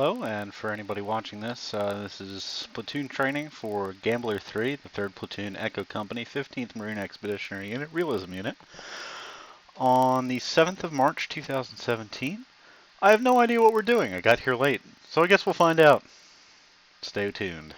Hello, and for anybody watching this, this is platoon training for Gambler 3, the 3rd Platoon Echo Company, 15th Marine Expeditionary Unit, Realism Unit. On the 7th of March 2017, I have no idea what we're doing. I got here late, so I guess we'll find out. Stay tuned.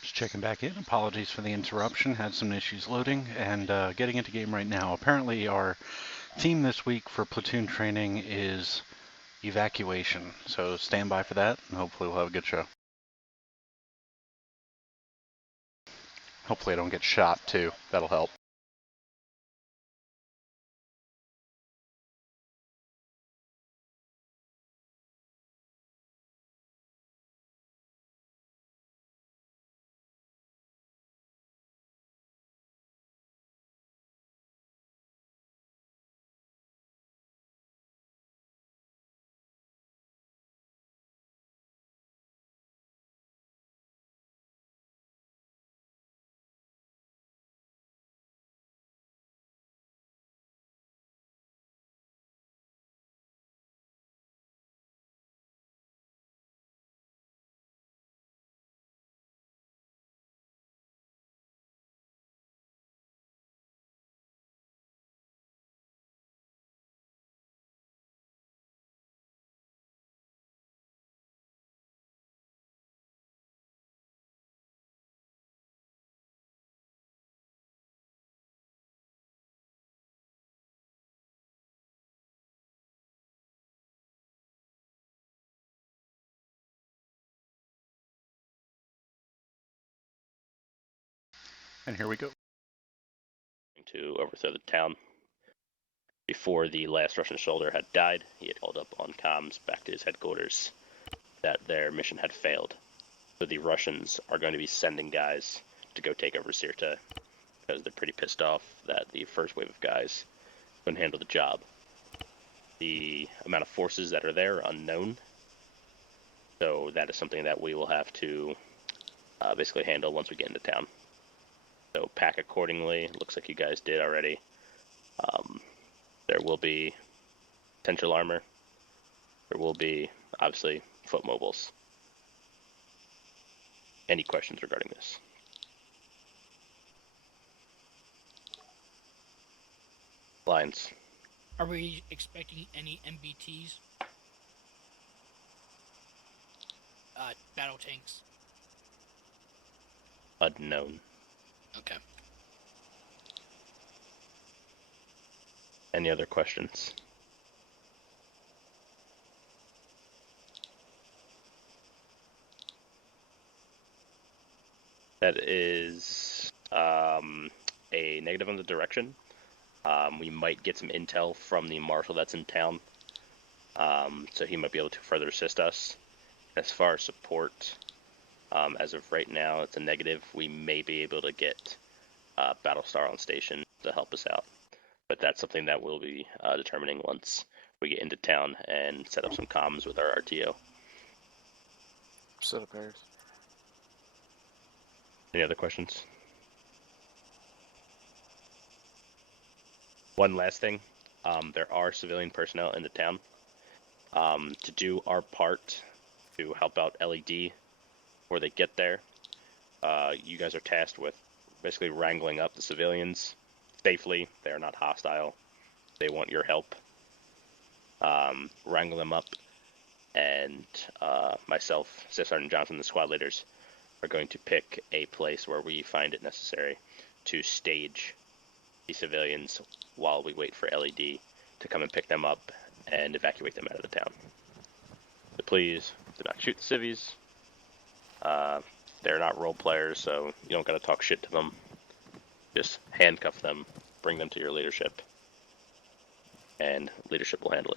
Just checking back in. Apologies for the interruption. Had some issues loading and getting into game right now. Apparently our theme this week for platoon training is Evacuation. So stand by for that, and hopefully we'll have a good show. Hopefully I don't get shot too. That'll help. And here we go. To overthrow the town. Before the last Russian soldier had died, he had called up on comms back to his headquarters that their mission had failed. So the Russians are going to be sending guys to go take over Sirte because they're pretty pissed off that the first wave of guys couldn't handle the job. The amount of forces that are there are unknown, so that is something that we will have to basically handle once we get into town. So pack accordingly. Looks like you guys did already. There will be potential armor. There will be, obviously, foot mobiles. Any questions regarding this? Lines. Are we expecting any MBTs? Battle tanks. Unknown. Okay. Any other questions? That is a negative on the direction. We might get some intel from the marshal that's in town, so he might be able to further assist us. As far as support, as of right now, it's a negative. We may be able to get Battlestar on station to help us out, but that's something that we'll be determining once we get into town and set up some comms with our RTO. Set up pairs. Any other questions? One last thing, there are civilian personnel in the town. To do our part to help out LED before they get there, you guys are tasked with basically wrangling up the civilians safely. They are not hostile. They want your help. Wrangle them up, and myself, Staff Sergeant Johnson, the squad leaders, are going to pick a place where we find it necessary to stage the civilians while we wait for LED to come and pick them up and evacuate them out of the town. So please do not shoot the civvies. They're not role players, so you don't gotta talk shit to them. Just handcuff them, bring them to your leadership, and leadership will handle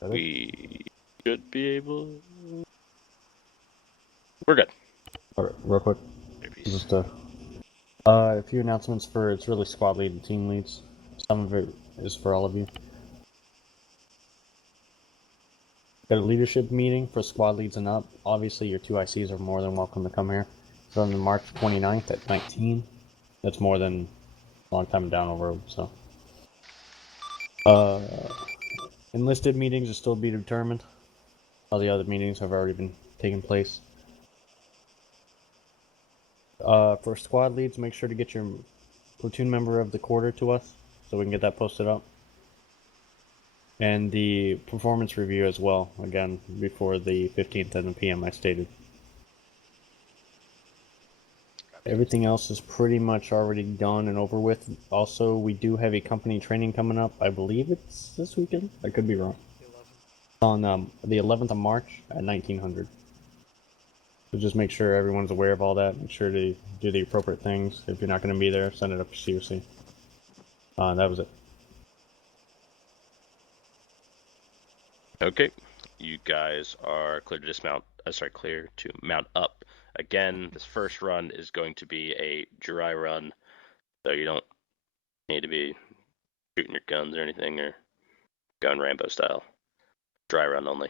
it. We should be able... We're good. Alright, real quick. Just a few announcements for, it's really squad lead and team leads. Some of it is for all of you. Got a leadership meeting for squad leads and up. Obviously your 2 ICs are more than welcome to come here. It's on March 29th at 19. That's more than a long time down the road, so. Enlisted meetings will still be determined. All the other meetings have already been taking place. For squad leads, make sure to get your platoon member of the quarter to us, so we can get that posted up. And the performance review as well, again, before the 15th and the PM I stated. Everything else is pretty much already done and over with. Also, we do have a company training coming up. I believe it's this weekend. I could be wrong. On the 11th of March at 1900. So just make sure everyone's aware of all that. Make sure to do the appropriate things. If you're not going to be there, send it up to COC. That was it. Okay, you guys are clear to dismount. Clear to mount up. Again, this first run is going to be a dry run, so you don't need to be shooting your guns or anything, or gun Rambo style. Dry run only.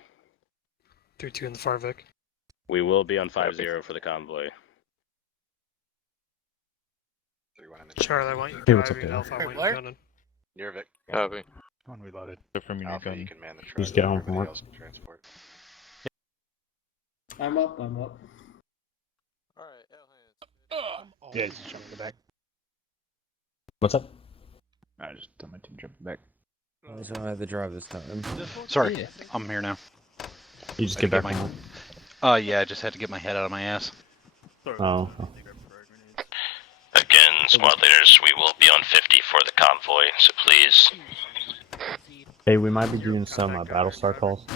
3-2 in the Farvik. We will be on 5-0 for the convoy. 3-1 in the Charlie, I want you Hey, what's up, driving. Dave? Alpha, I want you Where? gunning. Nirvik. Copy. One reloaded. From your Alpha, gun. you can man the truck. Just get home from Everybody work. else can transport. I'm up. Alright, Yeah, just jump in the back. What's up? I just tell my team jump in the back. I don't have to drive this time. Sorry, I'm here now. You just I get had back to from get work? yeah, I just had to get my head out of my ass. Oh. Again, squad leaders, we will be on 50 for the convoy, so please. Hey, we might be doing some Battlestar calls.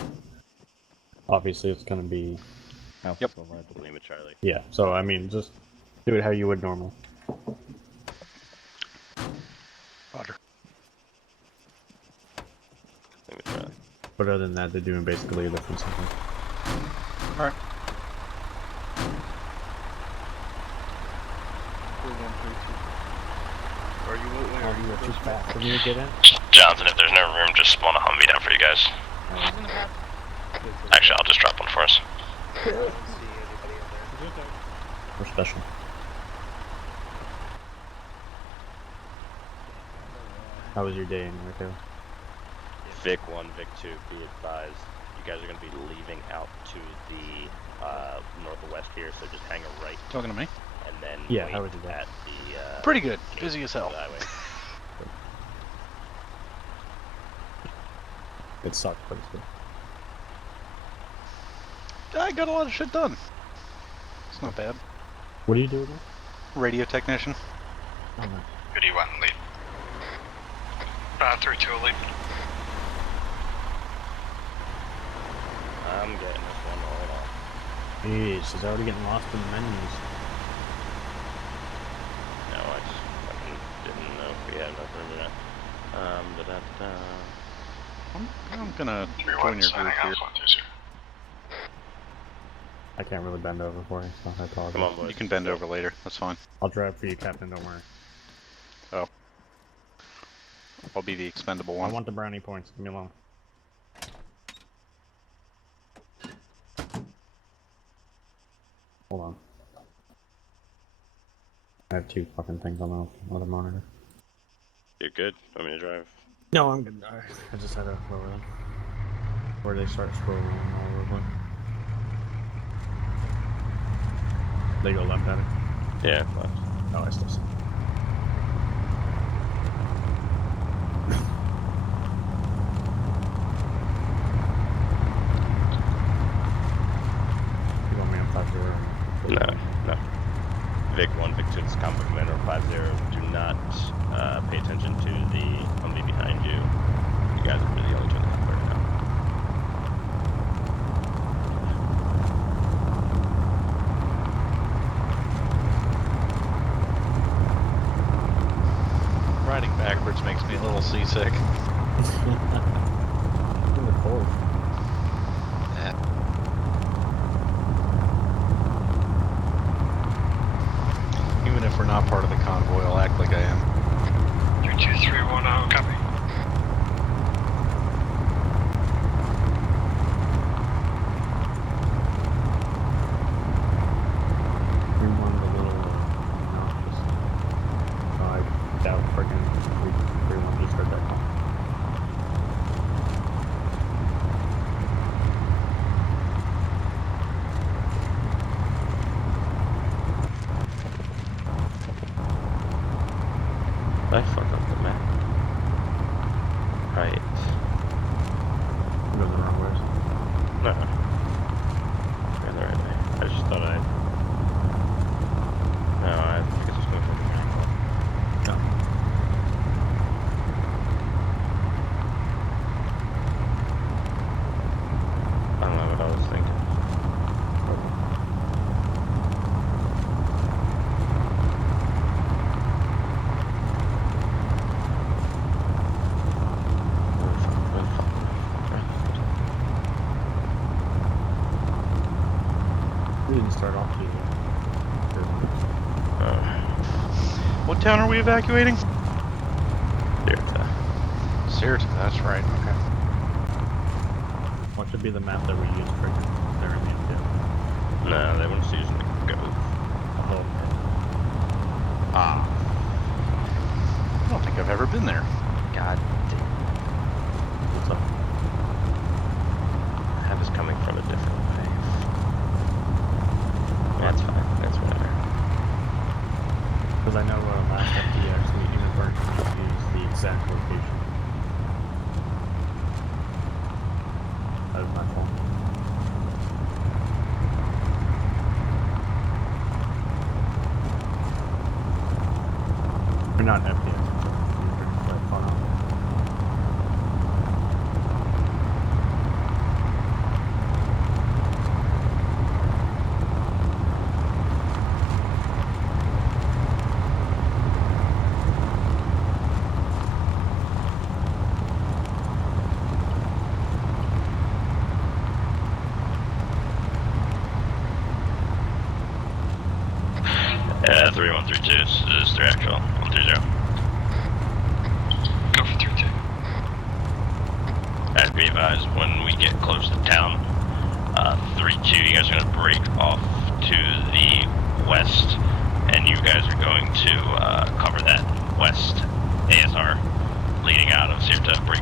Obviously, it's going to be Alpha Yep. 12 Red. Lima Charlie. Yeah, so I mean, just do it how you would normal. Roger. Lima Charlie. But other than that, they're doing basically a different something. Alright. Are you Oh, you were too fast for me to get in? Johnson, if there's no room, just spawn a Humvee down for you guys. Actually, I'll just drop one for us. I don't see anybody in there. We're special. How was your day anyway, Taylor? Vic 1, Vic 2, be advised, you guys are going to be leaving out to the northwest here, so just hang a right Talking to me? and then Yeah, wait how was your day? at the Pretty good. gate Busy as to the hell. highway. It sucked, but it's good. I got a lot of shit done. It's not bad. What do you do again? Radio technician. Oh, no. Who do you want in lead? 3-2 lead. I'm getting this one rolled off. Jeez, she's already getting lost in the menus. No, I just fucking didn't know if we had enough room or not. I'm gonna join your group here. I can't really bend over for you, so I apologize. Come on, boys. You can bend over later. That's fine. I'll drive for you, Captain, don't worry. Oh. I'll be the expendable I one. want the brownie points, leave me alone. Hold on. I have two fucking things on the other monitor. You're good? Want me to drive? No, I'm good. I just had to lower them. Where they start scrolling all over. They go left at it. Yeah, left. Oh, I still see. You want me on 5-0? No. Vic 1, Vic 2, this is Combat Commander 50. Do not pay attention to the Humvee behind you. You guys are really only doing that right now. Riding backwards makes me a little seasick. In the cold. Even if we're not part of the convoy, I'll act like I am. 3-2-3-1, copy. We wanted a little, just, I doubt friggin' everyone just heard that call. I fuck up the map. Right. I'm going the wrong ways. No. You're the right way. I just thought I'd... No, I think it's just going for the angle. No. I don't know what I was thinking. We didn't start off too well. What town are we evacuating? Dirta. Sirta, that's right. Okay. What should be the map that we use for there in the MPF? No, they weren't using the go. Oh, okay. Ah. I don't think I've ever been there. God damn. What's up? That was coming from a different way. That's fine. That's whatever. Because I know last FTX we inadvertently used the exact location. That was my fault. We're not FTX. We're like fun on. 3132, this is 3 actual, 130. Go for 3-2. And be advised, when we get close to town, 3-2, you guys are going to break off to the west, and you guys are going to cover that west ASR leading out of here to break.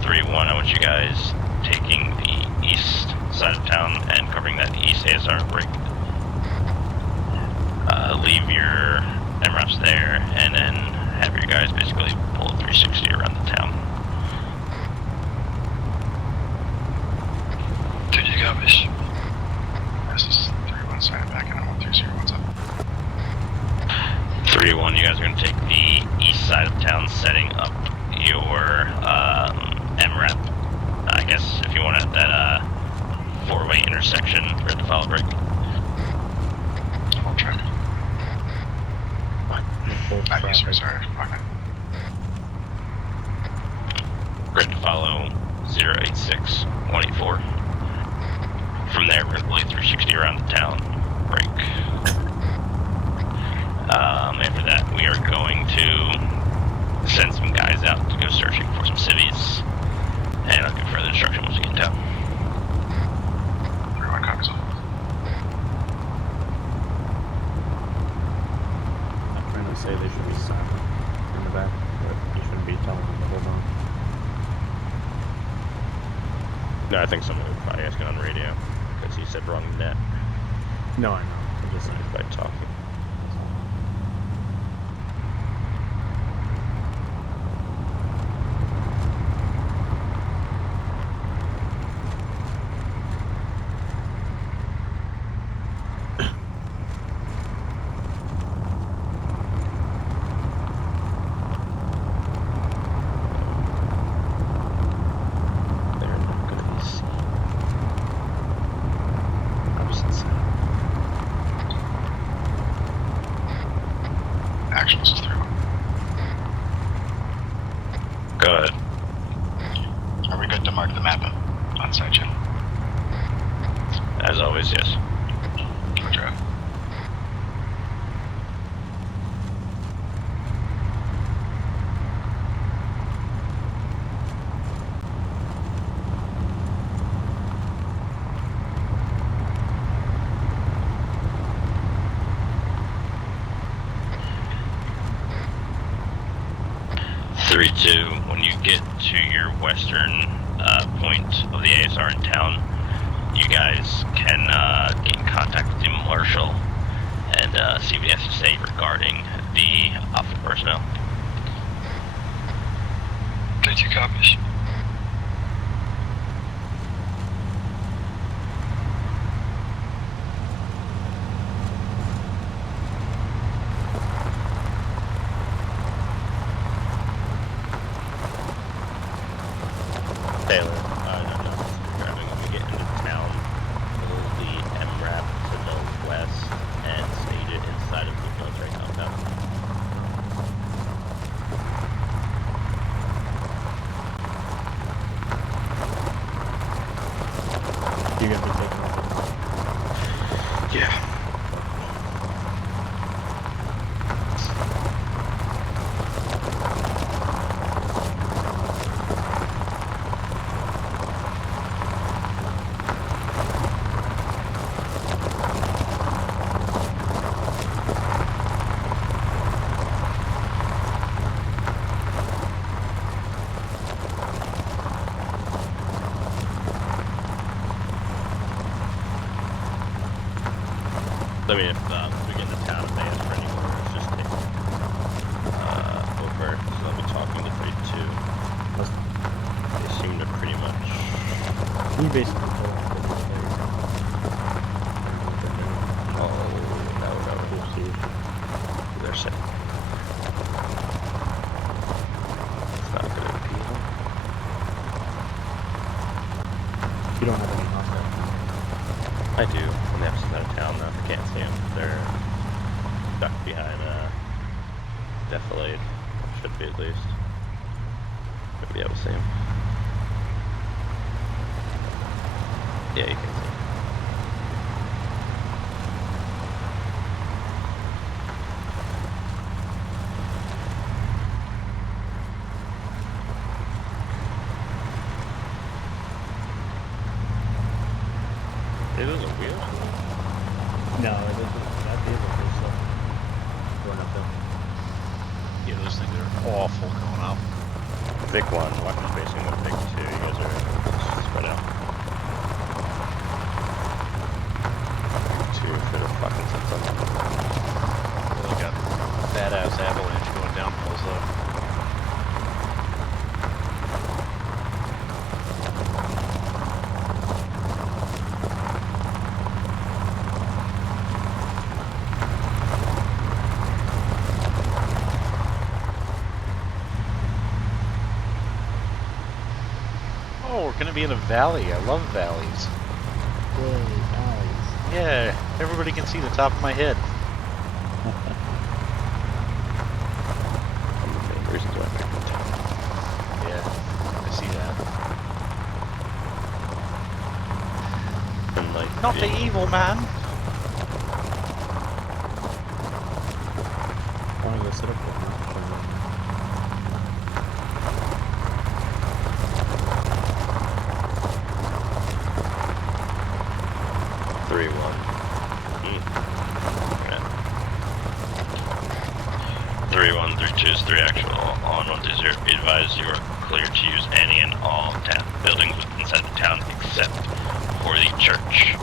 3-1, I want you guys taking the east side of town and covering that east ASR break. Leave your MRAPs there, and then have your guys basically pull a 360 around the town. 2-2 copies. This is 3-1 sign back and 130, what's up? 3-1, you guys are going to take the east side of town, setting up your MRAP. I guess if you want at that 4-way intersection for the follow break. I'll try. Sorry. Okay. Grid to follow 086 184. From there, we're going to play 360 around the town. Break. After that, we are going to send some guys out to go searching for some civvies. And I'll give further instruction once we get in town. 3-1 copies. I'm trying to say they should be silent in the back, but you shouldn't be telling them to hold on. No, I think someone was probably asking on the radio because he said wrong net. No, I know. I'm just saying. By talking. Actuals is 3-1. Go ahead. Are we good to mark the map on site channel? As always, yes. Roger. 3-2, when you get to your western point of the ASR in town, you guys can get in contact with the marshal and see what he has to say regarding the officer personnel. 3-2 copies. Taylor, grabbing when we get into town, pull the MRAP to the west and stage it inside of the military compound. You got me taking off. Yeah. I mean, if we get into town and they ask for any orders, just take over. So I'll be talking to 3-2. They seem to pretty much. We basically told them to do Oh, no. We'll see. They're saying. It's not going to appeal. You don't have any contact. I do. On the opposite side of town, though. I can't see them. They're stuck behind defilade. Should be at least. Should be able to see them. Yeah, you can see them. It was a wheel? No, it isn't. That vehicle is going uphill. Yeah, those things are awful going up. Vic 1, weapons facing with Vic 2, you guys are spread out. 2 for the fucking system. Really got badass avalanche going down hills though. Oh, we're gonna be in a valley. I love valleys. Yay, nice. Yeah, everybody can see the top of my head. One of the main reasons why I picked it. Yeah, I see that. And like, Not the evil man. I want to go sit up there now. 3-1. 3-1, 3-2 is 3 actual on 1-2-0. Be advised you are clear to use any and all town buildings inside the town except for the church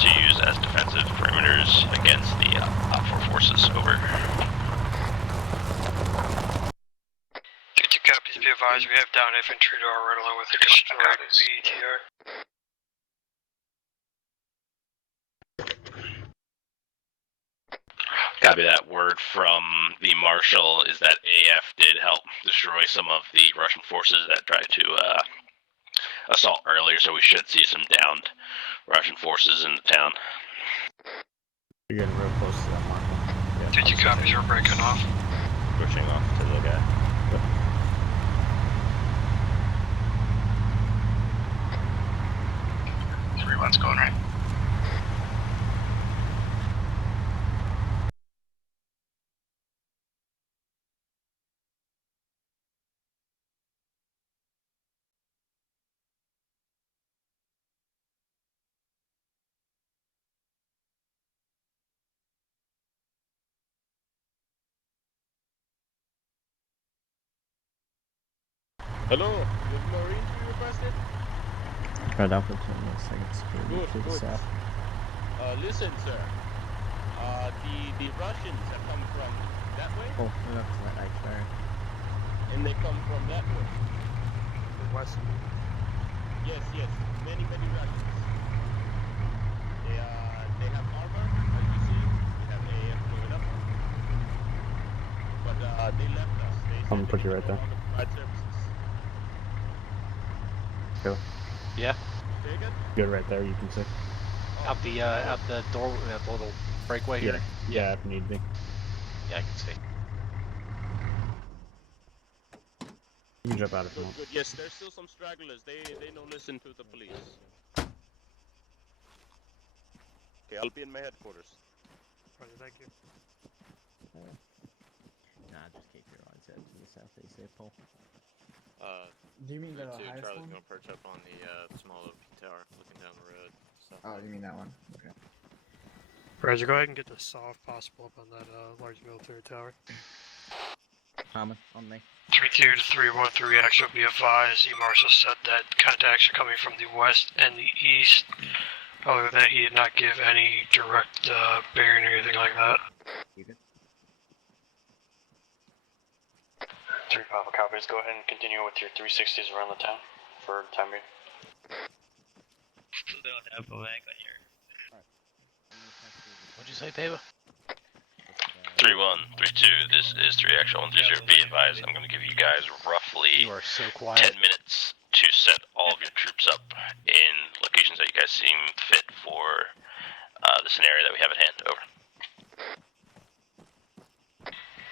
to use as defensive perimeters against the Op 4 forces. Over. 52 copies, be advised, we have down infantry to our right along with a destroyed BTR. Copy that. Word from the Marshal is that AF did help destroy some of the Russian forces that tried to assault earlier, so we should see some downed Russian forces in the town. You're getting real close to that mark. Yeah, 52 copies, we're breaking off. pushing off to the guy. 3-1's going right. Hello, there's Marine to be requested? Right out for 10 seconds. Good, To the good. south. Listen, sir. The Russians have come from that way, Oh, we're up to that actually. and they come from that way. The west. Yes, yes, many Russians. They have armor, as you see. We have AF going up. But they left us. They said I'm gonna they put you can right no there. longer provide services. Go. Yeah, Say again? Good right there, you can see. out the door, that little breakaway here. Yeah, if need be. Yeah, I can see. You can jump out if you Good, want. good. Yes, there's still some stragglers. They don't listen to the police. Okay, I'll be in my headquarters. Roger, thank you. Nah, just keep your eyes out to the southeast there, Paul. Do you mean the Two, highest Charlie's one? gonna perch up on the small OP tower, looking down the road. So. Oh, you mean that one? Okay. Roger, go ahead and get the SAW if possible up on that large military tower. ArmA, on me. 3-2 to 3-1-3 actual, be advised. The Marshal said that contacts are coming from the west and the east. Other than that, he did not give any direct bearing or anything like that. You good? 3 Papa copies, go ahead and continue with your 360s around the town for time being. Still don't have a mag on here. What'd you say, Pava? 3-1, 3-2, this is 3 actual 1-2-0. Be advised, I'm going to give you guys roughly You are so 10 quiet. minutes to set all of your troops up in locations that you guys seem fit for the scenario that we have at hand. Over.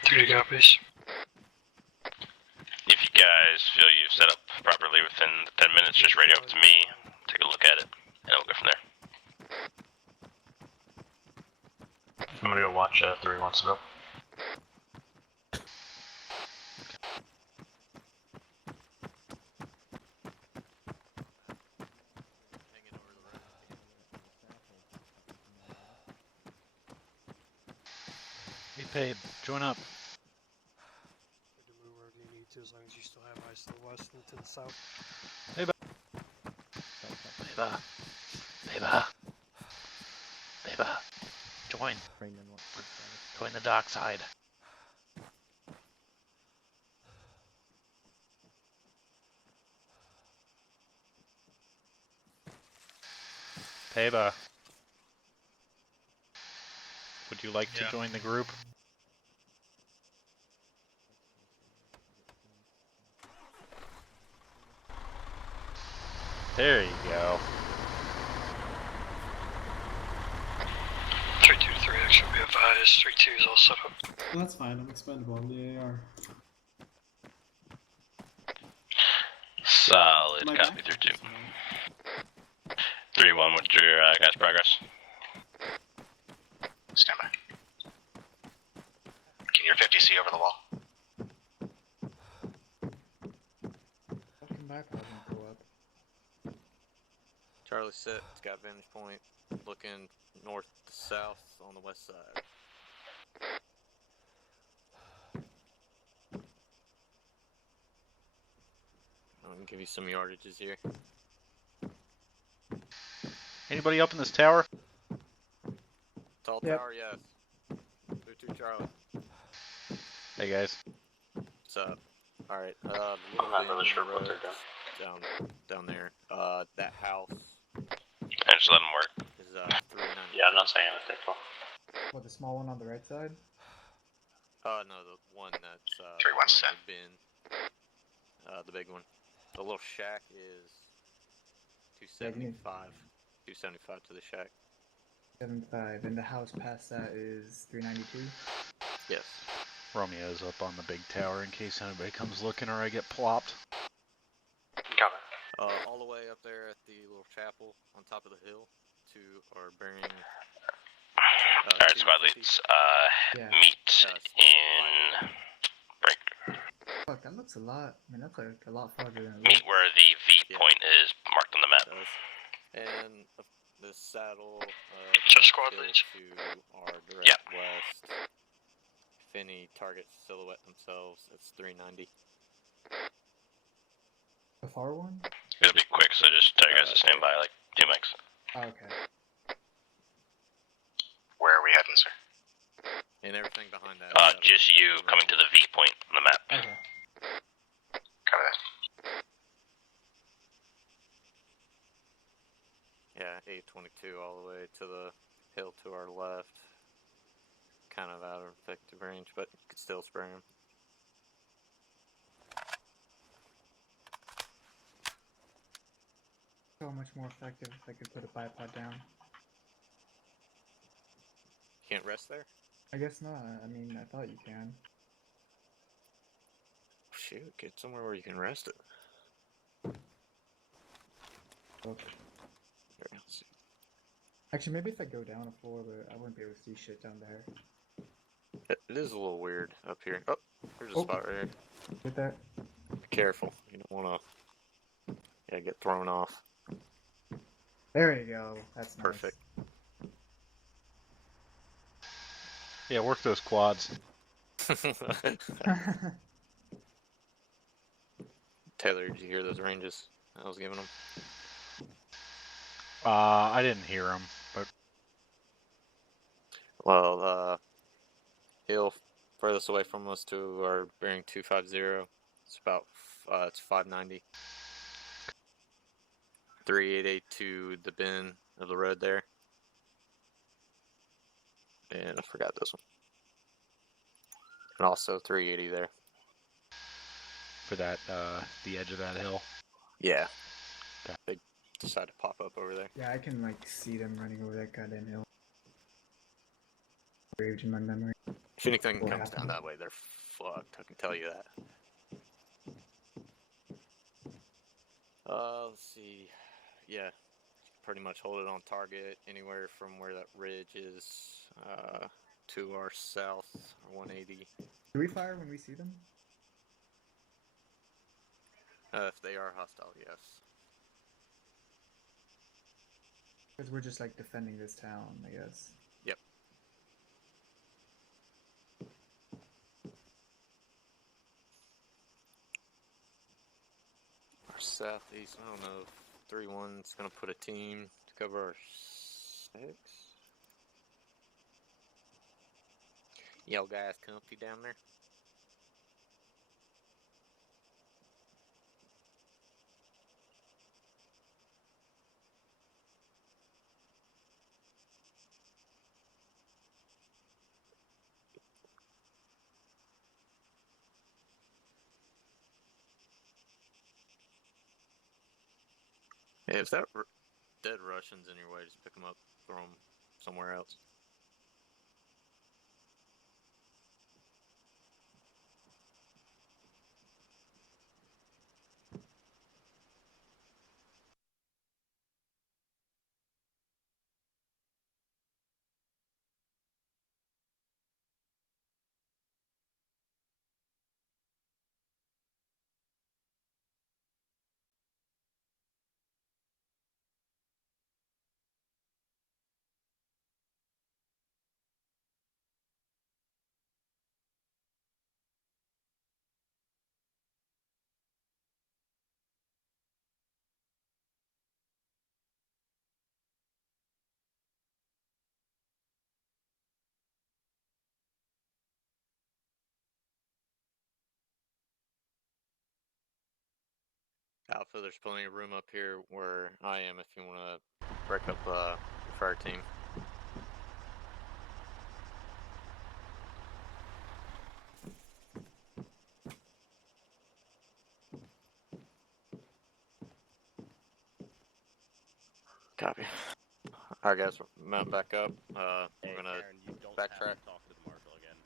3 copies. If you guys feel you've set up properly within the 10 minutes, just radio up to me, take a look at it, and we'll go from there. I'm gonna go watch 3 wants to go. Babe, join up. You can move wherever you need to as long as you still have eyes to the west and to the south. Beba. Beba. Beba. Beba. Join. Join the dark side. Beba. Would you like to join the group? There you go. 323 action be advised. 32 is all set up. Well, that's fine. I'm expendable on the AR. Solid My copy, backpack 3-2. is fine. 3-1, what's your guys' progress? Stand by. Can your 50C over the wall? Fucking backpack won't go up. Charlie set, it's got vantage point, looking north to south on the west side. I'm gonna give you some yardages here. Anybody up in this tower? Tall Yep. tower, yes. 3-2 Charlie. Hey guys. What's up? Alright, I'm not really sure what they're down there. That house I just let him work. is 390. Yeah, I'm not saying anything. What, the small one on the right side? No, the one that's 317. behind the bin. The big one. The little shack is 275. 275 to the shack. 75, and the house past that is 392. Yes. Romeo's up on the big tower in case anybody comes looking or I get plopped. Got it. All the way up there at the little chapel on top of the hill to our bearing. Alright, squad leads. Yeah. Meet in break. Fuck, that looks a lot. I mean, that's like a lot farther than it Meet looks. where the V point is marked on the map. And the saddle. Just squad hill leads. to our direct west. If any targets silhouette themselves, it's 390. The far one? It'll be quick, so just tell you guys to stand by like 2 mics. Oh, okay. Where are we heading, sir? And everything behind that. Just you coming to the V point on the map. Okay. Cover that. Yeah, 822 all the way to the hill to our left. Kind of out of effective range, but you could still spray him. So much more effective if I could put a bipod down. You can't rest there? I guess not. I mean, I thought you can. Shoot, get somewhere where you can rest it. Okay. Here, let's see. Actually, maybe if I go down a floor, but I wouldn't be able to see shit down there. It is a little weird up here. Oh, there's a spot right here. Get that? Be careful. You don't want to get thrown off. There you go. That's nice. Perfect. Yeah, work those quads. Taylor, did you hear those ranges I was giving them? I didn't hear them, but Well, hill furthest away from us to our bearing 250. It's about it's 590. 388 to the bend of the road there. And I forgot this one. And also 380 there. for that, the edge of that hill. Yeah. Okay. They decided to pop up over there. Yeah, I can like see them running over that goddamn hill. Engraved in my memory. If anything What comes down happened? that way, they're fucked. I can tell you that. Let's see. Yeah, pretty much hold it on target anywhere from where that ridge is to our south, or 180. Do we fire when we see them? If they are hostile, yes. Because we're just like defending this town, I guess. Yep. southeast. I don't know if 3-1's gonna put a team to cover our 6. Y'all guys comfy down there? Yeah, if that dead Russians in your way, just pick them up, throw them somewhere else. Alpha, there's plenty of room up here where I am if you want to break up your fire team. Copy. Alright guys, mount back up. We're gonna backtrack. Talk to the marshal again.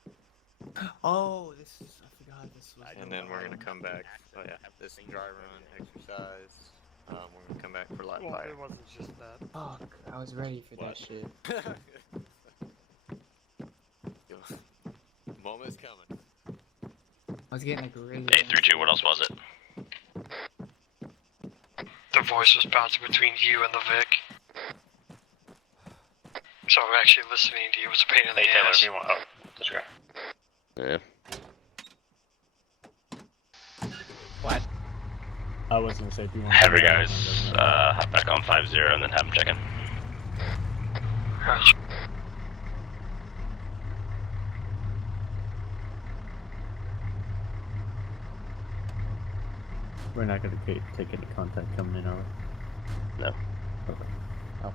Oh, this is. I forgot this was. And then we're gonna come back. Oh yeah, this is dry run exercise. We're gonna come back for live fire. It wasn't just that. Fuck, I was ready for that shit. Moment's coming. I was getting like really. 832, what else was it? The voice was bouncing between you and the Vic. So actually listening to you was a pain in the ass. Taylor, if you want. Oh, that's okay. Yeah. What? I was gonna say, if you want. Have your guys hop back on 50 and then have them check in. Gotcha. We're not gonna take any contact coming in, are we? No. Okay. Oh.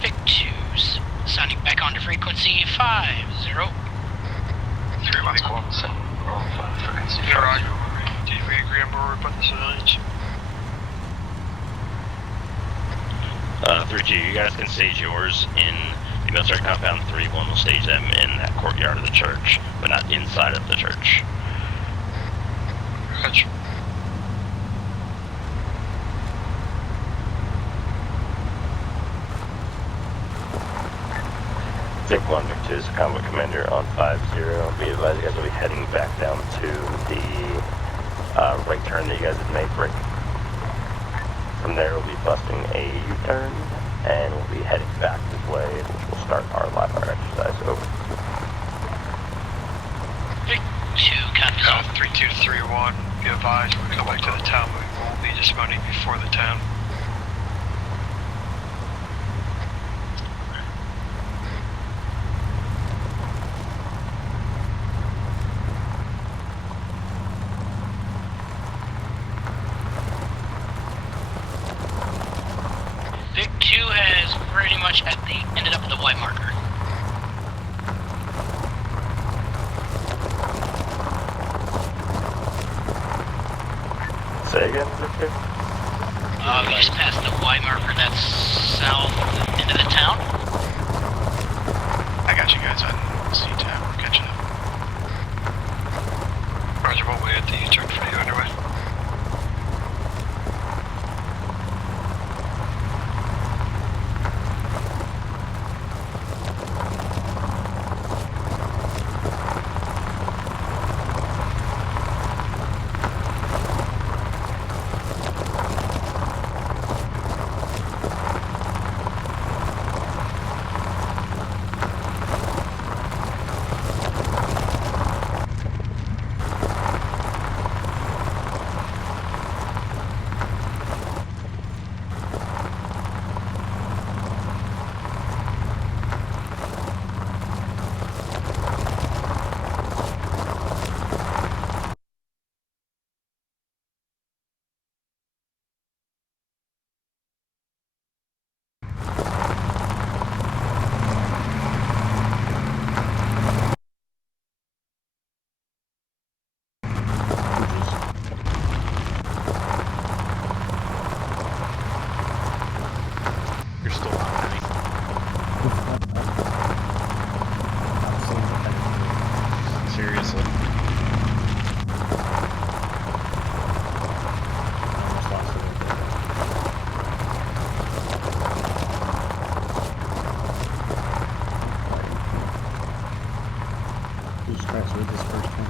Vic 2's sounding back onto frequency 50. 3 Mike 1, 7, roll 5, frequency 50. Right. Did we agree on where we're putting the civilians? 3-2, you guys can stage yours in the military compound. 3-1 will stage them in that courtyard of the church, but not inside of the church. Gotcha. Vic 1, Vic 2 is the combat commander on 50. Be advised, you guys will be heading back down to the right turn that you guys had made break. From there, we'll be busting a U-turn, and we'll be heading back this way, which will start our live fire exercise. Over. Vic 2, Capt. 3231, be advised, we're gonna go back to the town, but we won't be dismounting before the town. Vic 2 has pretty much ended up at the white marker. Say again, Vic 2? We just passed the white marker that's south into the town. I got you guys on C-Tab, we're catching up. Roger, we'll wait at the U-turn for you anyway. Jesus Christ, where's this first one?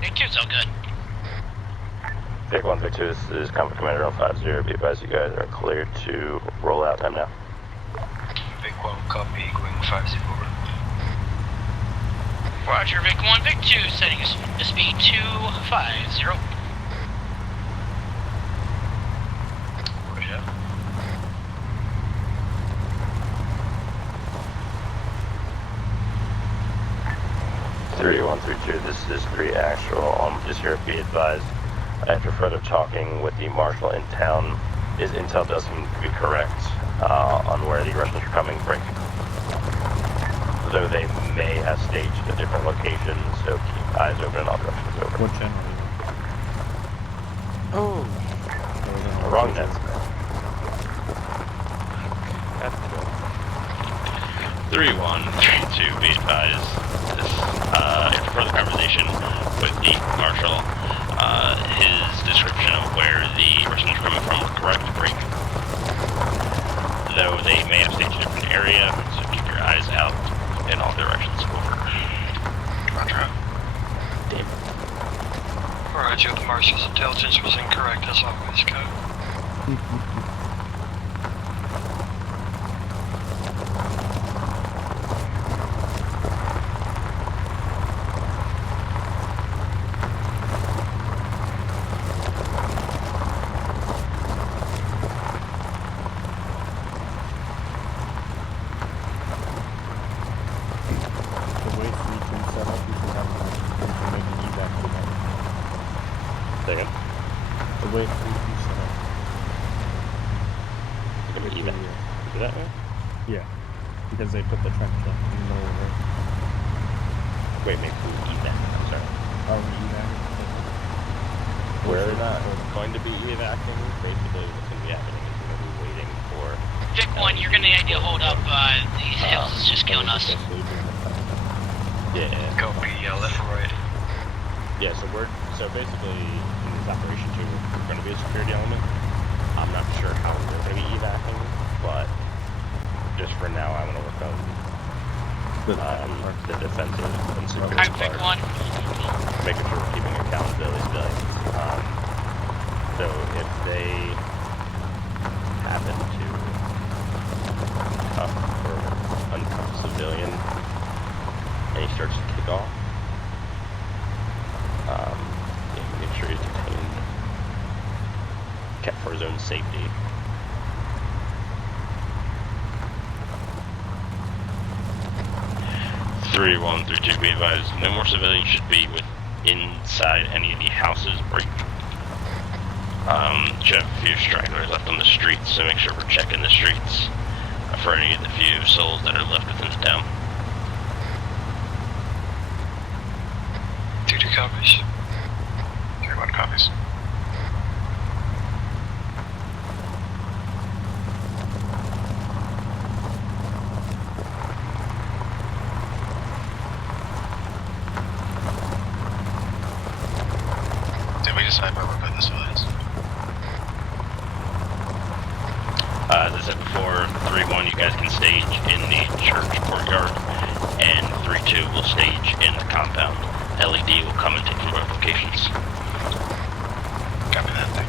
Big two's all good. Big 1, Big 2, this is Combat Commander on 50. Be advised you guys are cleared to roll out time now. Big 1, copy, going 50 over. Roger, Big 1, Big 2, setting a speed 250. Roger. 3132, this is 3 actual. Just here, be advised, after further talking with the marshal in town, his intel does seem to be correct on where the Russians are coming break. Though they may have staged a different location, so keep eyes open in all directions. Over. What channel? Oh, wrong net. 3132, be advised, this, after further conversation with the marshal, his description of where the Russians are coming from were correct, break. Though they may have staged a different area, so keep your eyes out in all directions. Over. Roger. Damn. Roger, the marshal's intelligence was incorrect as always, go. Because they put the trench in the middle of it. Wait, maybe who evac? I'm sorry. Oh, evac? We're not going to be evacing. Basically, what's going to be happening is we're going to be waiting for... Vic 1, you're going to need to hold up. These hills is just killing us. Yeah. Copy, left or right. Yeah, so basically, in this operation too, we're going to be a security element. I'm not sure how we're going to be evacing, but just for now, I'm going to work on the defensive and security Alright, Vic 1. making sure we're keeping accountability civilians. So if they happen to cuff or uncuff a civilian and he starts to kick off, make sure he's detained, kept for his own safety. Three, 1, 3, 2, be advised, no more civilians should be inside any of the houses. Break. Should have a few stragglers left on the streets, so make sure we're checking the streets for any of the few souls that are left within the town. 2 copies. 31 copies. Did we decide where we're putting the civilians? As I said before, 3-1, you guys can stage in the church courtyard, and 3-2 will stage in the compound. LED will come and take from both locations. Copy that thing.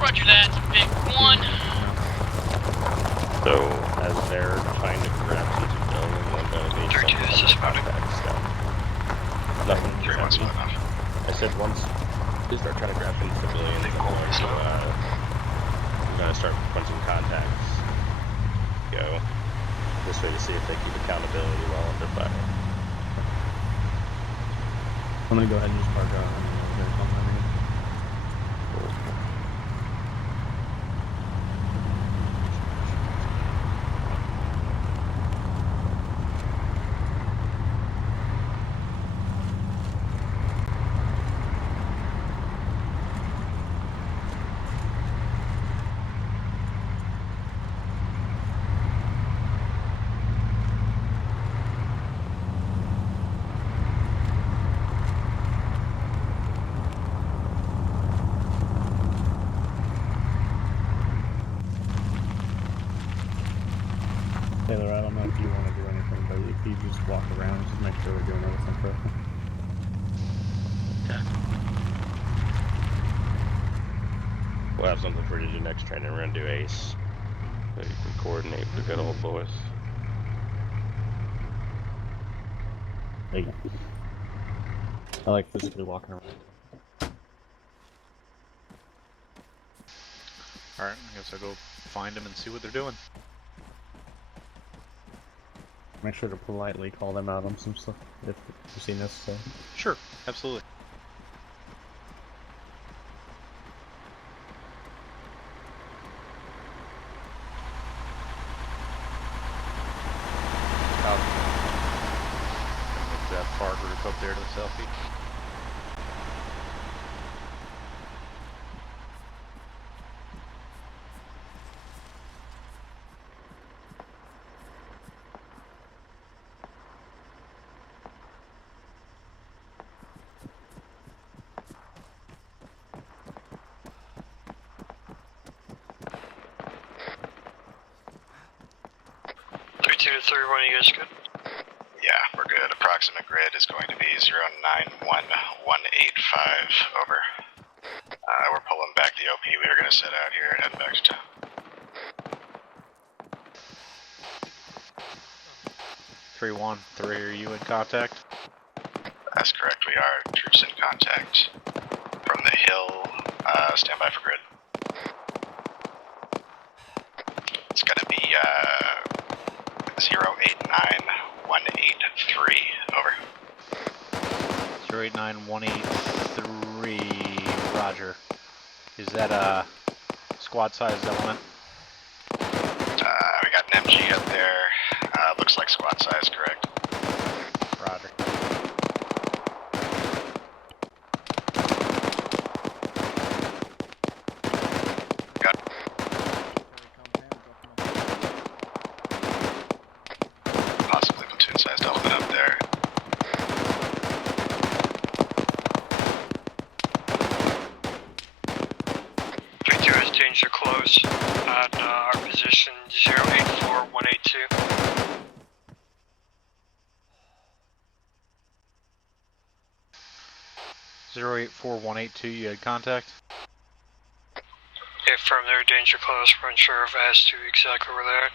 Roger that, big one. So, as they're trying to grab some civilians, I'm going to need some contact stuff. Nothing. 3-1's not enough. I said once they start trying to grab some civilians, I'm going to start punching contacts. Go. This way to see if they keep accountability while under fire. I'm gonna go ahead and just park out. Taylor, I don't know if you want to do anything, but if you just walk around, just make sure we're doing everything correctly. Okay. We'll have something for you to do next training. We're going to do ACE. So you can coordinate with the good old boys. There you go. I like physically walking around. Alright, I guess I'll go find them and see what they're doing. Make sure to politely call them out on some stuff if you see necessary. Sure, absolutely. That far group up there to the southeast. You guys good? Yeah, we're good. Approximate grid is going to be 091185. Over. We're pulling back the OP. We were going to set out here and head back to town. 313, are you in contact? That's correct. We are. Troops in contact. From the hill. Stand by for grid. It's going to be 089183. Over. 089183, roger. Is that a squad sized element? We got an MG up there. Looks like squad size, correct? Roger. Possibly platoon-sized element up there. Victor has danger close at our position 084182. 084182, you had contact? If from their danger close, we're unsure of as to exactly where they're at.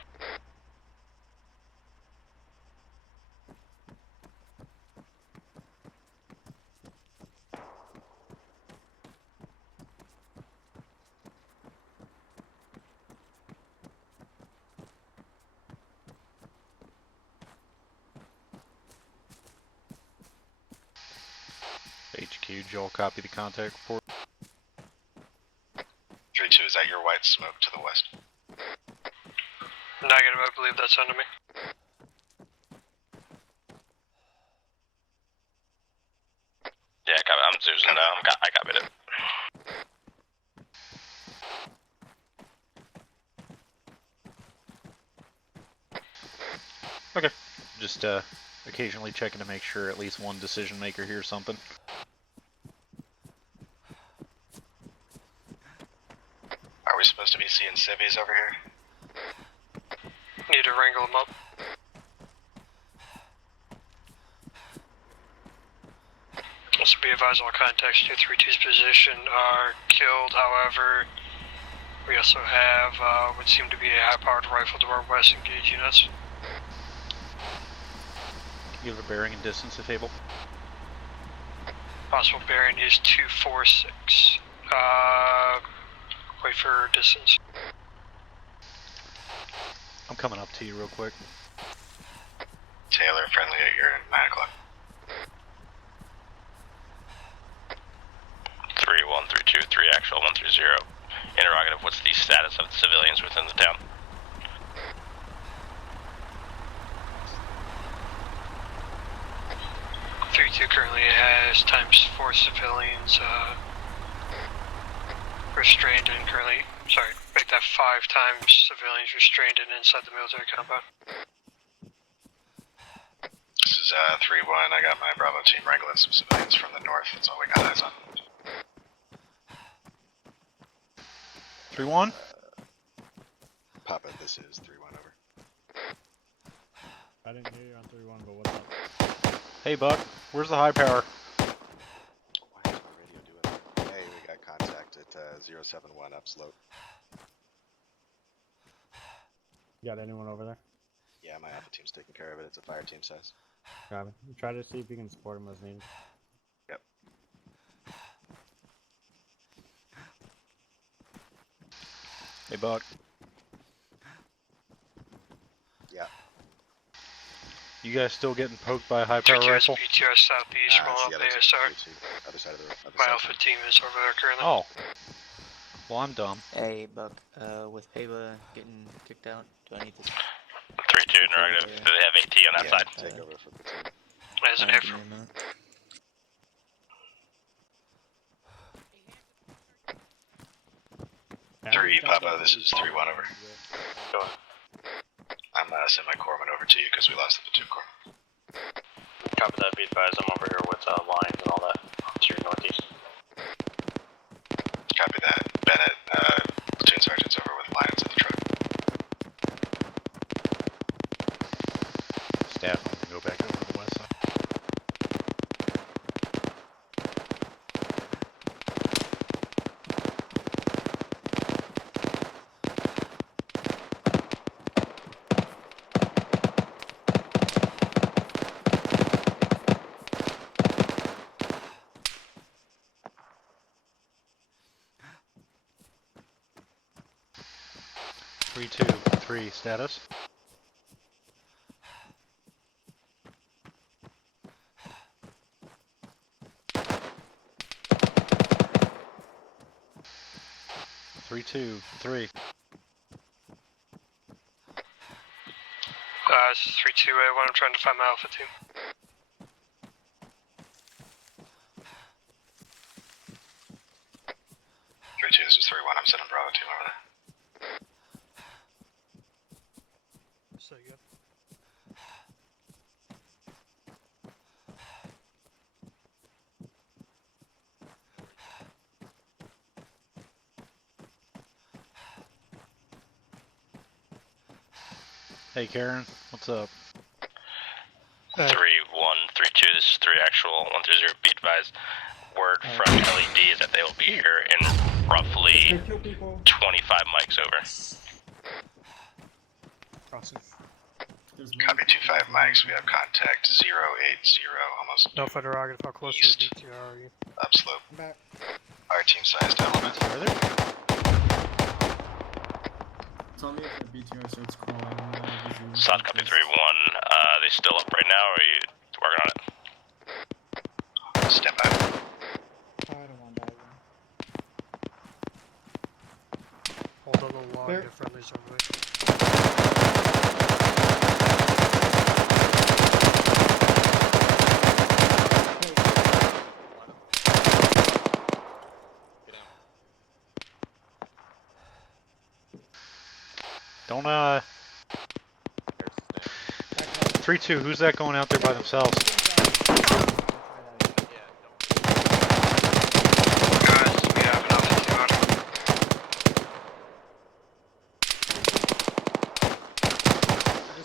HQ, Joel, copy the contact report. 3-2, is that your white smoke to the west? Negative, I believe that's under me. Yeah, I'm Susan. I copied it. Okay. Just occasionally checking to make sure at least one decision maker hears something. Are we supposed to be seeing civvies over here? Need to wrangle them up. This will be advised all contacts to 3-2's position are killed. However, we also have what seemed to be a high-powered rifle to our west engaging us. Give a bearing and distance if able. Possible bearing is 246. Wait for distance. I'm coming up to you real quick. Taylor, friendly at your 9 o'clock. 3-1-3-2, 3 actual, 1-3-0. Interrogative, what's the status of the civilians within the town? Currently has ×4 civilians restrained and currently, sorry, make that 5 times civilians restrained and inside the military compound. This is 3-1. I got my Bravo team wrangling some civilians from the north. That's all we got eyes on. 3-1? Papa, this is 3-1 over. I didn't hear you on 3-1, but what's up? Hey, Buck. Where's the high power? Why is my radio doing that? Hey, we got contact at 071 upslope. You got anyone over there? Yeah, my Alpha team's taking care of it. It's a fire team size. Got it. Try to see if you can support him as needed. Yep. Hey, Buck. Yeah. You guys still getting poked by a high power rifle? BTR southeast, roll up the ASR. Other side of the My Alpha team is over there currently. Oh. Well, I'm dumb. Hey, Buck, with Peba getting kicked out, do I need to... 3-2, interrogative, do they have AT on that side? Take over for the team. As an effort. 3, Papa, this is 3-1 over. Go on. I'm sending my corpsman over to you because we lost the platoon corps. Copy that, be advised, I'm over here with lines and all that to your northeast. Copy that. Bennett, platoon sergeant's over with lions at the truck. Staff, I'm gonna go back over to the west side. Three, 2, 3, status. Three, 2, 3. This is 3-2A1, I'm trying to find my Alpha team. This is 3-1. I'm sending Bravo team over there. So good. Hey, Karen, what's up? 3-1-3-2, this is 3 actual, 1-3-0, be advised. Word from LED is that they will be here in roughly 25 mics over. Crossing. Copy 25 mics. We have contact 080, almost No interrogative, how close to the BTR are you? upslope. Back. Our team sized element. Further? Tell me if the BTR starts calling. South copy 3-1, they still up right now, or are you working on it? Stand by. I don't want that one. Hold on the line, There. get friendlies over there. Don't, 3-2, who's that going out there by themselves? Guys, we have an Alpha team on.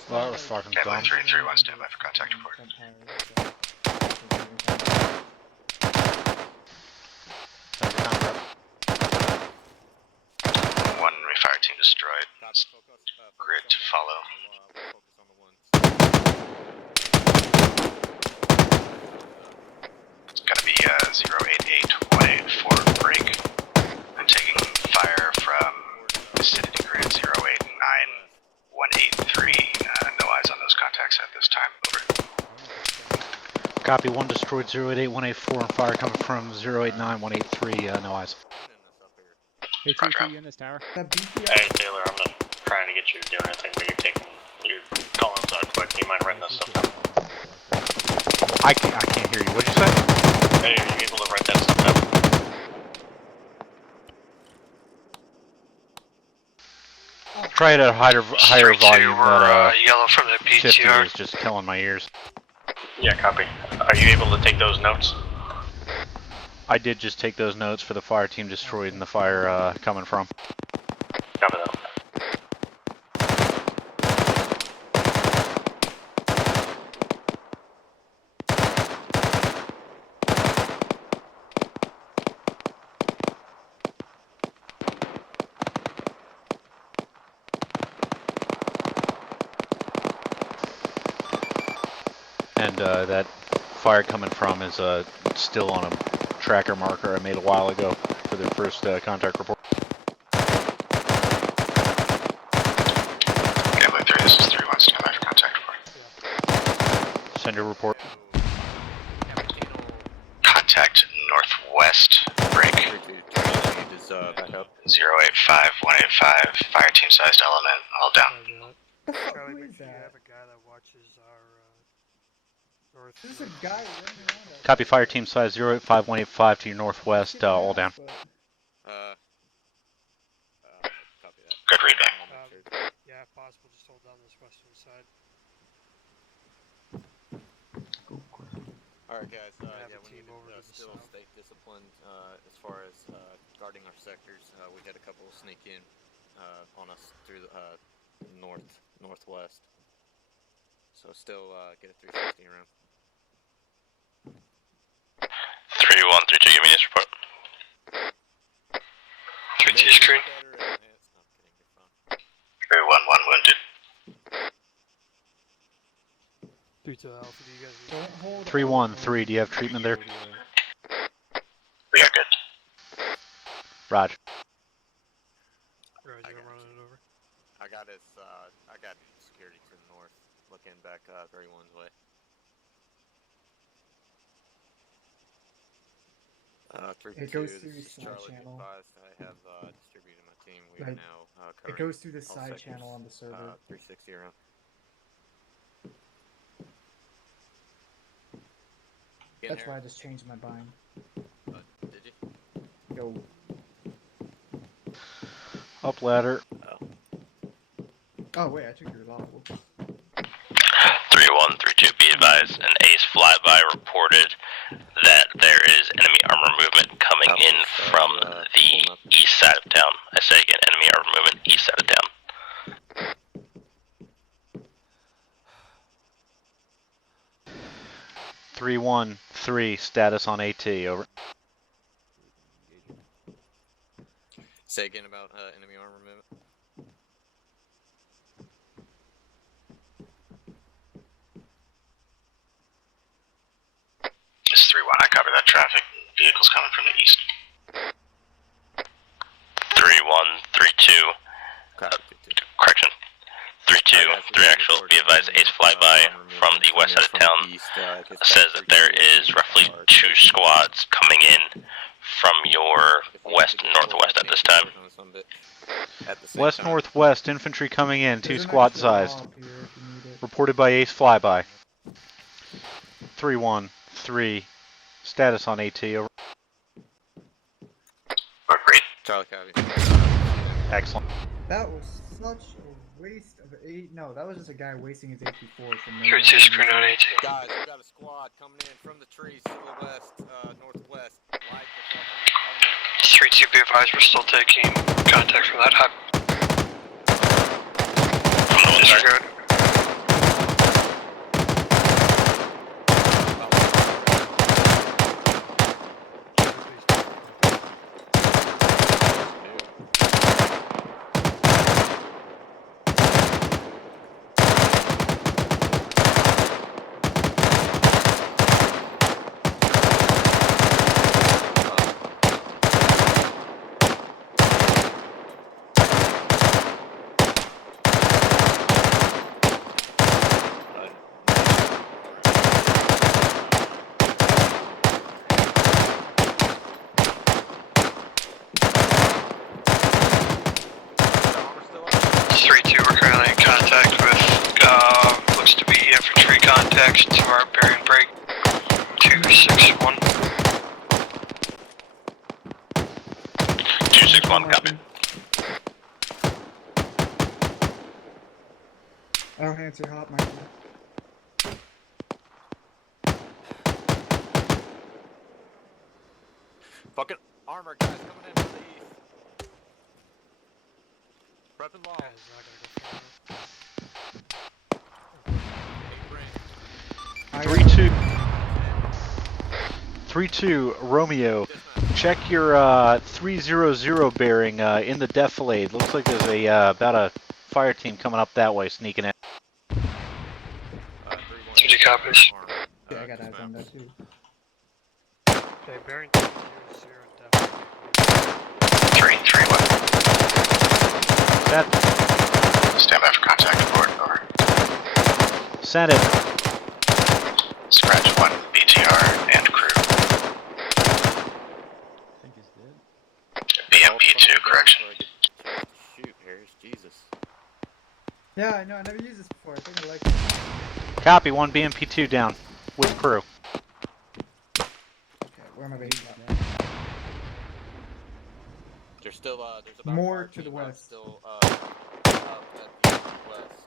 Well, that was far from Cavalier dumb. 3-1, stand by for contact report. team destroyed. Grid to follow. It's gonna be 088184 break. I'm taking fire from vicinity grid 089183. No eyes on those contacts at this time. Over. Copy, 1 destroyed, 088184, and fire coming from 089183, no eyes. Hey, 3-2, you in this tower? That Hey, Taylor, I'm not trying to get you to do anything, but you're calling us out quick. Do you mind writing this stuff down? I can't hear you. What'd you say? Hey, are you able to write that stuff down? Try it at a higher volume, but yellow from the 50 PTR. is just killing my ears. Yeah, copy. Are you able to take those notes? I did just take those notes for the fire team destroyed and the fire coming from. Copy that. And that fire coming from is still on a tracker marker I made a while ago for the first contact report. Gambler 3, this is 3-1, stand by for contact report. Send your report. Contact northwest, break. 085185, fire team sized element, all down. Charlie, make sure you have a guy that watches our north. There's a guy running around. Copy, fire team size 085185 to your northwest, all down. Copy that. Good read back. Yeah, if possible, just hold down this western side. Alright guys, Have yeah, a we team need over to to the still south. stay disciplined as far as guarding our sectors. We had a couple sneak in on us through the northwest. So still get a 360 around. 3132, give me this report. 3-2 screen. 311 wounded. 3-2 Alpha, do you guys need Don't hold 313, do you have treatment there? We are good. Roger. Roger, I'm running it over. I got security to the north, looking back 31's way. 3-2, It goes this through is side Charlie channel. advised. I have distributed my team. We are Right. now It covering goes through the all side sectors, channel on the server. 360 around. That's why I just changed my bind. Did you? Go. Up ladder. Oh wait, I took yours off. Whoops. 3132, be advised, an ace flyby reported that there is enemy armor movement coming in from the east side of town. I say again, enemy armor movement east side of town. 313, status on AT, over. Say again about enemy armor movement. This is 3-1, I cover that traffic. Vehicles coming from the east. 3132, correction. 3-2, 3 actual, be advised, ace flyby from the west side of town says that there is roughly 2 squads coming in from your west-northwest at this time. West-northwest, infantry coming in, 2 squad sized. Reported by ace flyby. 313, status on AT, over. Agreed. Charlie copy. Excellent. That was such a waste of no, that was just a guy wasting his AP4 for no 3-2 screen on 18. Guys, we got a squad coming in from the trees to the west, northwest. Light the fucking 3-2, be advised, we're still taking contact from that hut. Disregard. 3-2, we're currently in contact with, looks to be infantry contacts to our bearing break 261. 261, copy. I don't answer hot, Mikey. Fucking armor guys coming in from the east. Prepping long. Yeah, 3-2. 3-2, Romeo. Check your 300 bearing in the defilade. Looks like there's a about a fire team coming up that way, sneaking in. 50 copies. Yeah, I got eyes on that too. Okay, bearing 0, definitely. 3-1. Set. Stand by for contact report, over. Send it. Scratch 1, BTR and crew. I think he's dead. BMP2, correction. Shoot, Harris, Jesus. Yeah, I know, I never used this before. I think I like it. Copy, 1 BMP2 down with crew. Okay, where am I based at? There's still, there's about more to the west. Still, up at the west.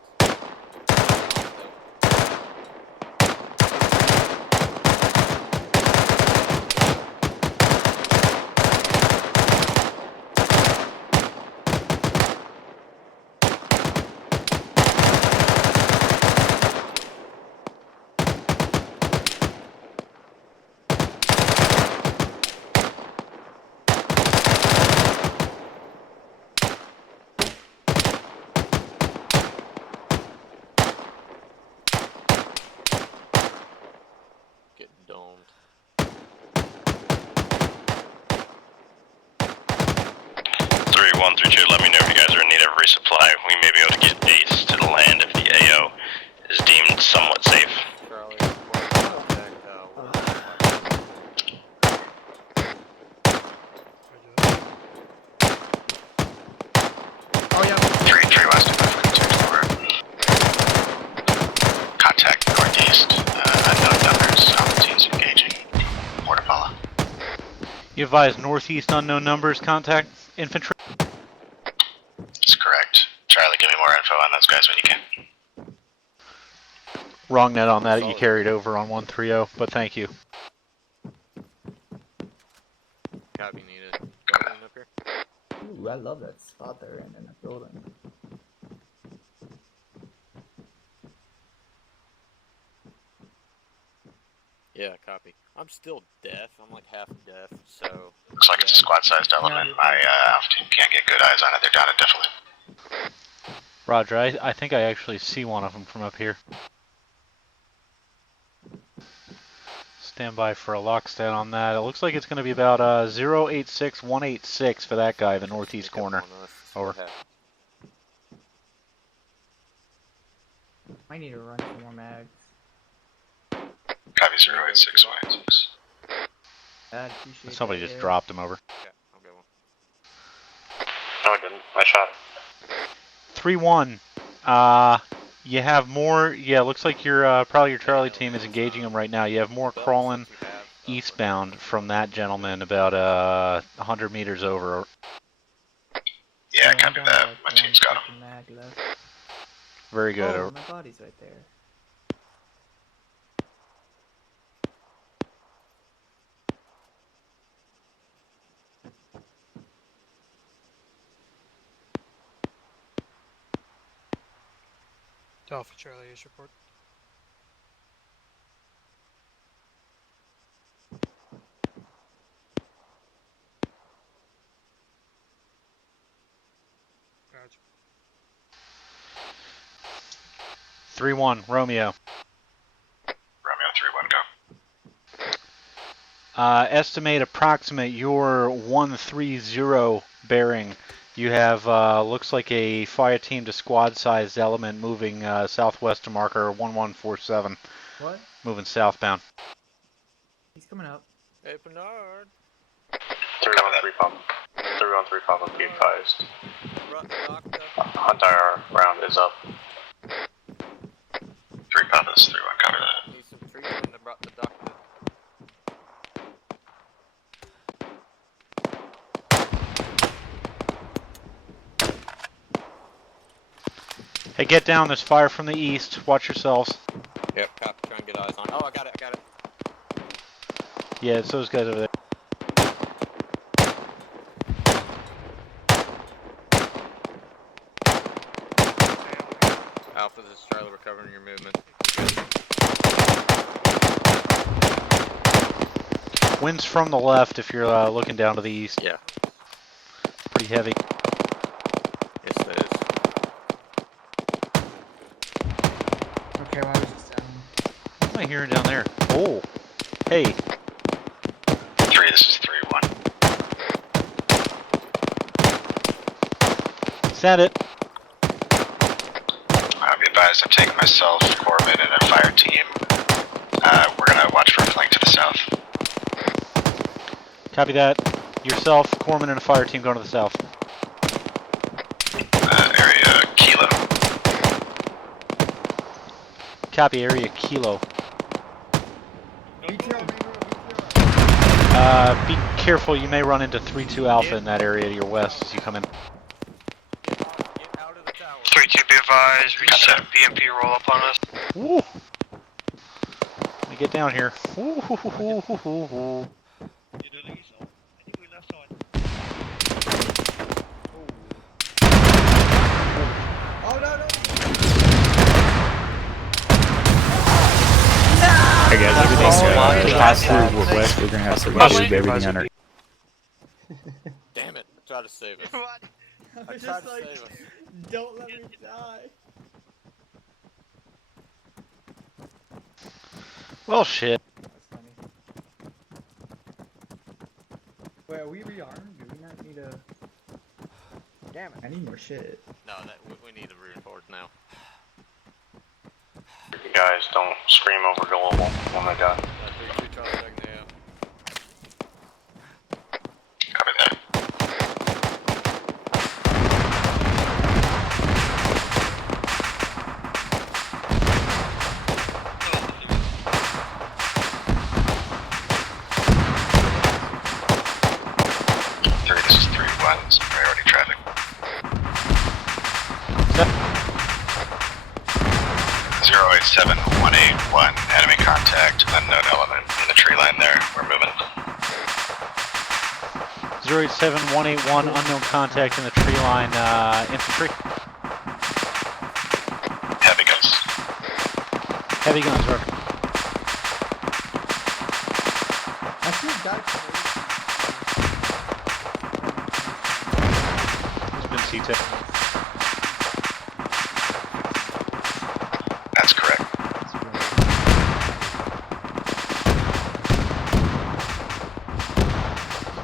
Get domed. 3-1-3-2, let me know if you guys are in need of resupply. We may be able to get base to the land if the AO is deemed somewhat safe. Charlie, contact, Oh yeah. 3-3 west of contact over. Contact northeast. Unknown numbers. Teams engaging. Mortar. You advise northeast unknown numbers, contact infantry. That's correct. Charlie, give me more info on those guys when you can. Wrong net on that, you carried over on 130, but thank you. Copy needed. Guardian up here. Ooh, I love that spot they're in that building. Yeah, copy. I'm still deaf. I'm like half deaf, so. Looks like it's a squad-sized element. My Alpha team can't get good eyes on it. They're down at defilade. Roger, I think I actually see one of them from up here. Stand by for a lockstep on that. It looks like it's going to be about 086186 for that guy, the northeast corner. Over. I need to run some more mags. Copy 086186. I'd appreciate Somebody that, just yeah. dropped him over. Okay, I'll get one. No, I didn't. I shot him. 3-1. You have more. Yeah, looks like your probably your Charlie team is engaging them right now. You have more crawling eastbound from that gentleman, about 100 meters over. Yeah, copy that. My team's got him. Very good. Oh, my body's right there. Alpha Charlie H report. Gotcha. 3-1, Romeo. Romeo 3-1, go. Estimate approximate your 130 bearing. You have looks like a fire team to squad-sized element moving southwest to marker 1147. What? Moving southbound. He's coming up. Hey, Bernard. 3-1-3 pump. 3-1-3 313 Papa, be advised. Hunt round is up. 3 Papas, 3-1, cover that. Need some treatment that brought the doctor. Hey, get down. There's fire from the east. Watch yourselves. Yep, Capt, try and get eyes on. Oh, I got it. Yeah, it's those guys over there. Alpha, this is Charlie, we're covering your movement. Wind's from the left if you're looking down to the east. Yeah. Pretty heavy. Yes, it is. Okay, well, I was just down. What am I hearing down there? Oh. Hey. 3, this is 3-1. Is that it? Be advised, I'm taking myself, Corpsmen, and a fire team. We're gonna watch for a flank to the south. Copy that. Yourself, Corpsmen, and a fire team going to the south. Area Kilo. Copy, area Kilo. Be careful, you may run into 3-2 Alpha in that area to your west as you come in. 3-2, be advised, we just had BMP roll up on us. Woo! Let me get down here. Ooh, hoo, hoo, hoo, hoo, hoo, hoo. Oh, no, no! Hey guys, everything's pass through west. We're gonna have to move everything under. Damn it, try to save us. I I was tried just to like, save us. don't let me die. Well, shit. That's funny. Wait, are we rearmed? Do we not need a... Damn it, I need more shit. No, we need to reinforce now. You guys don't scream over global when they're done. 3-2, Charlie, checking the AO. Copy that. This is 3-1, it's priority traffic. 087181, enemy contact, unknown element in the tree line there. We're moving. 087181, unknown contact in the tree line, infantry. Heavy guns. Heavy guns, Roger. I feel bad for It's been C-tip. That's correct.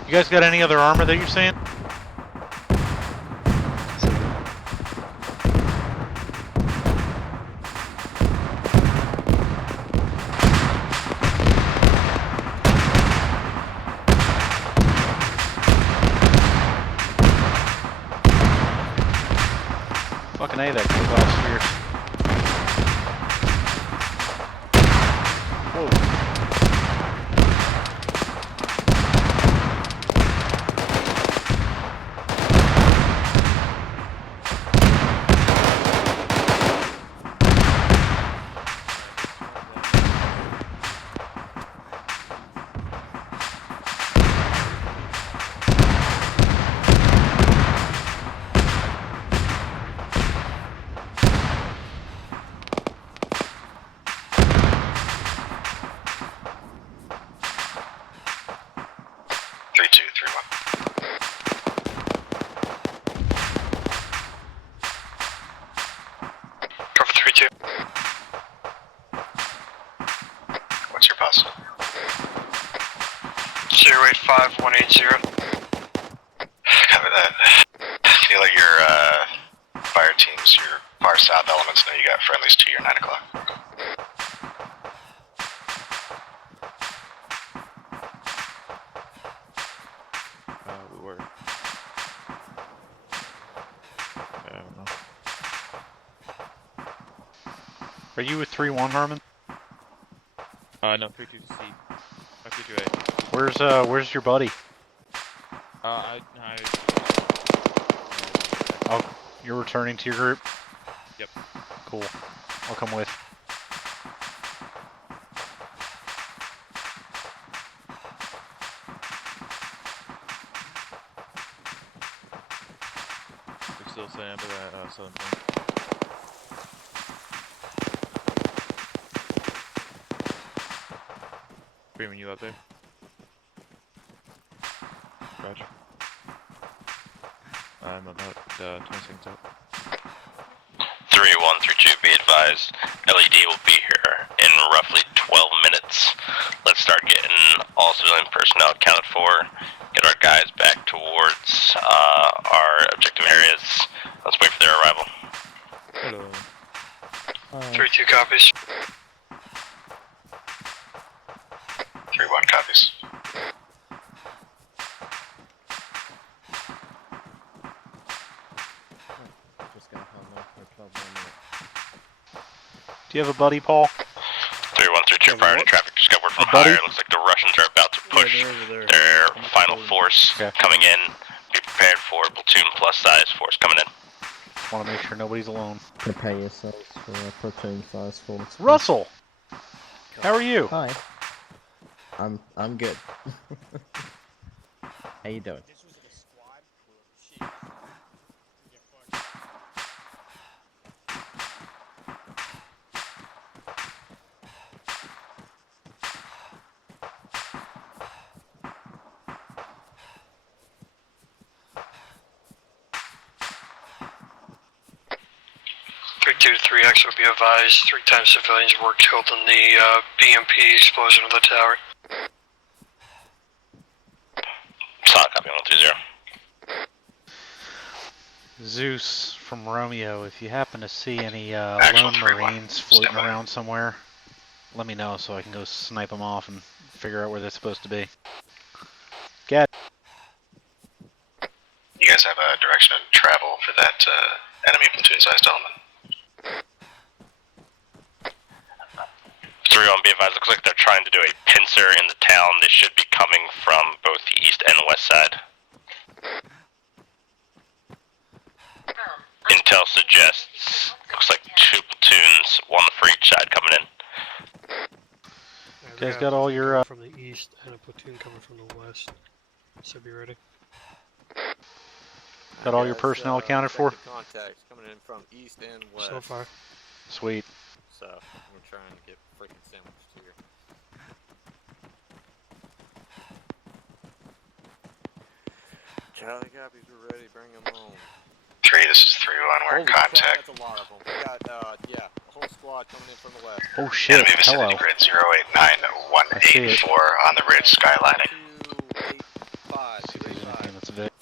You guys got any other armor that you're saying? Fucking A, that kickoff sphere. Whoa. Cover 3-2. What's your pass? 085180. Cover that. I feel like your fire teams, your far south elements know you got friendlies to your 9 o'clock. We were. Are you with 3-1, Herman? No, 32C. 32A. Where's your buddy? Oh, you're returning to your group? Yep. Cool. I'll come with. We're still setting up at that southern point. Freeman, you up there? Roger. I'm about 20 seconds out. 3132, be advised. LED will be here in roughly 12 minutes. Let's start getting all civilian personnel accounted for. Get our guys back towards our objective areas. Let's wait for their arrival. Hello. 3-2 copies. 3-1 copies. Do you have a buddy, Paul? 3132, prior to traffic, just got word from higher. Looks like the Russians are about to push their final force coming in. Be prepared for platoon plus size force coming in. Want to make sure nobody's alone. Prepare yourselves for a platoon size force. Russell! How are you? Hi. I'm good. How you doing? Two to 3X will be advised. 3 times civilians were killed in the BMP explosion of the tower. Solid copy, 130. Zeus from Romeo, if you happen to see any lone Marines floating around somewhere, let me know so I can go snipe them off and figure out where they're supposed to be. Get. You guys have a direction of travel for that enemy platoon-sized element? 3-1, be advised, looks like they're trying to do a pincer in the town. They should be coming from both the east and west side. Intel suggests, looks like 2 platoons, 1 for each side coming in. You guys got all your from the east and a platoon coming from the west. So be ready. Got all your personnel accounted for? Contacts coming in from east and west. So far. Sweet. So we're trying to get freaking sandwiched here. Charlie copies, we're ready. Bring them home. 3, this is 3-1. We're in contact. That's a lot of them. We got yeah, a whole squad coming in from the west. Oh shit! Enemy Hello. vicinity grid 089184 on the ridge skylining. 285. That's a bit.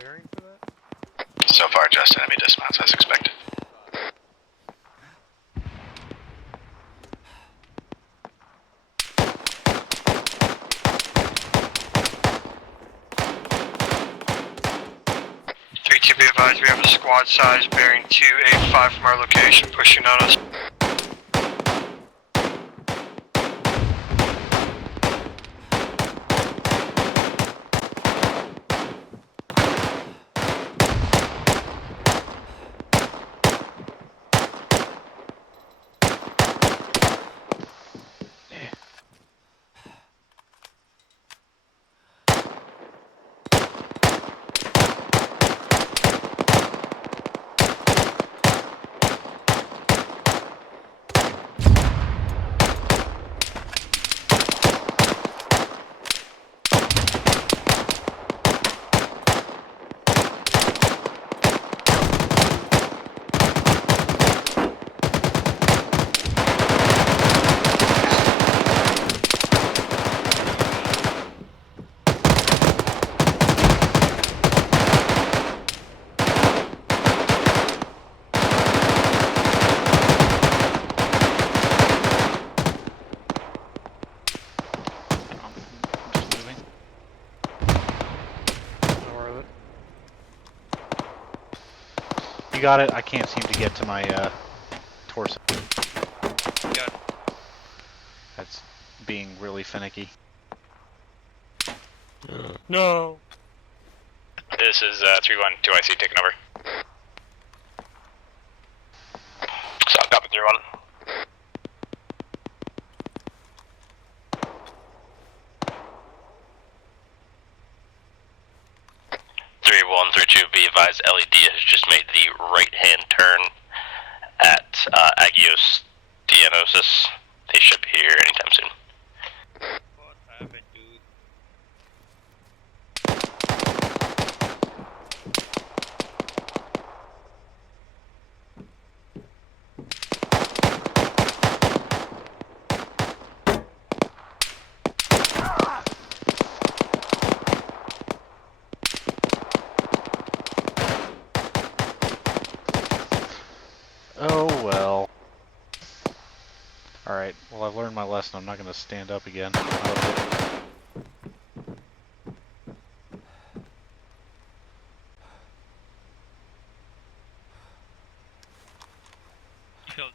Bearing for that? So far, just enemy dismounts as expected. To be advised, we have a squad size bearing 285 from our location pushing on us. You got it. I can't seem to get to my torso. Got it. That's being really finicky. No! This is 3-1, 2IC taking over. So, copy 3-1. Be advised, LED has just made the right-hand turn at Agios Dianosis. They should be here anytime soon. What happened, dude? Oh well. Alright, well I've learned my lesson. I'm not going to stand up again. Hold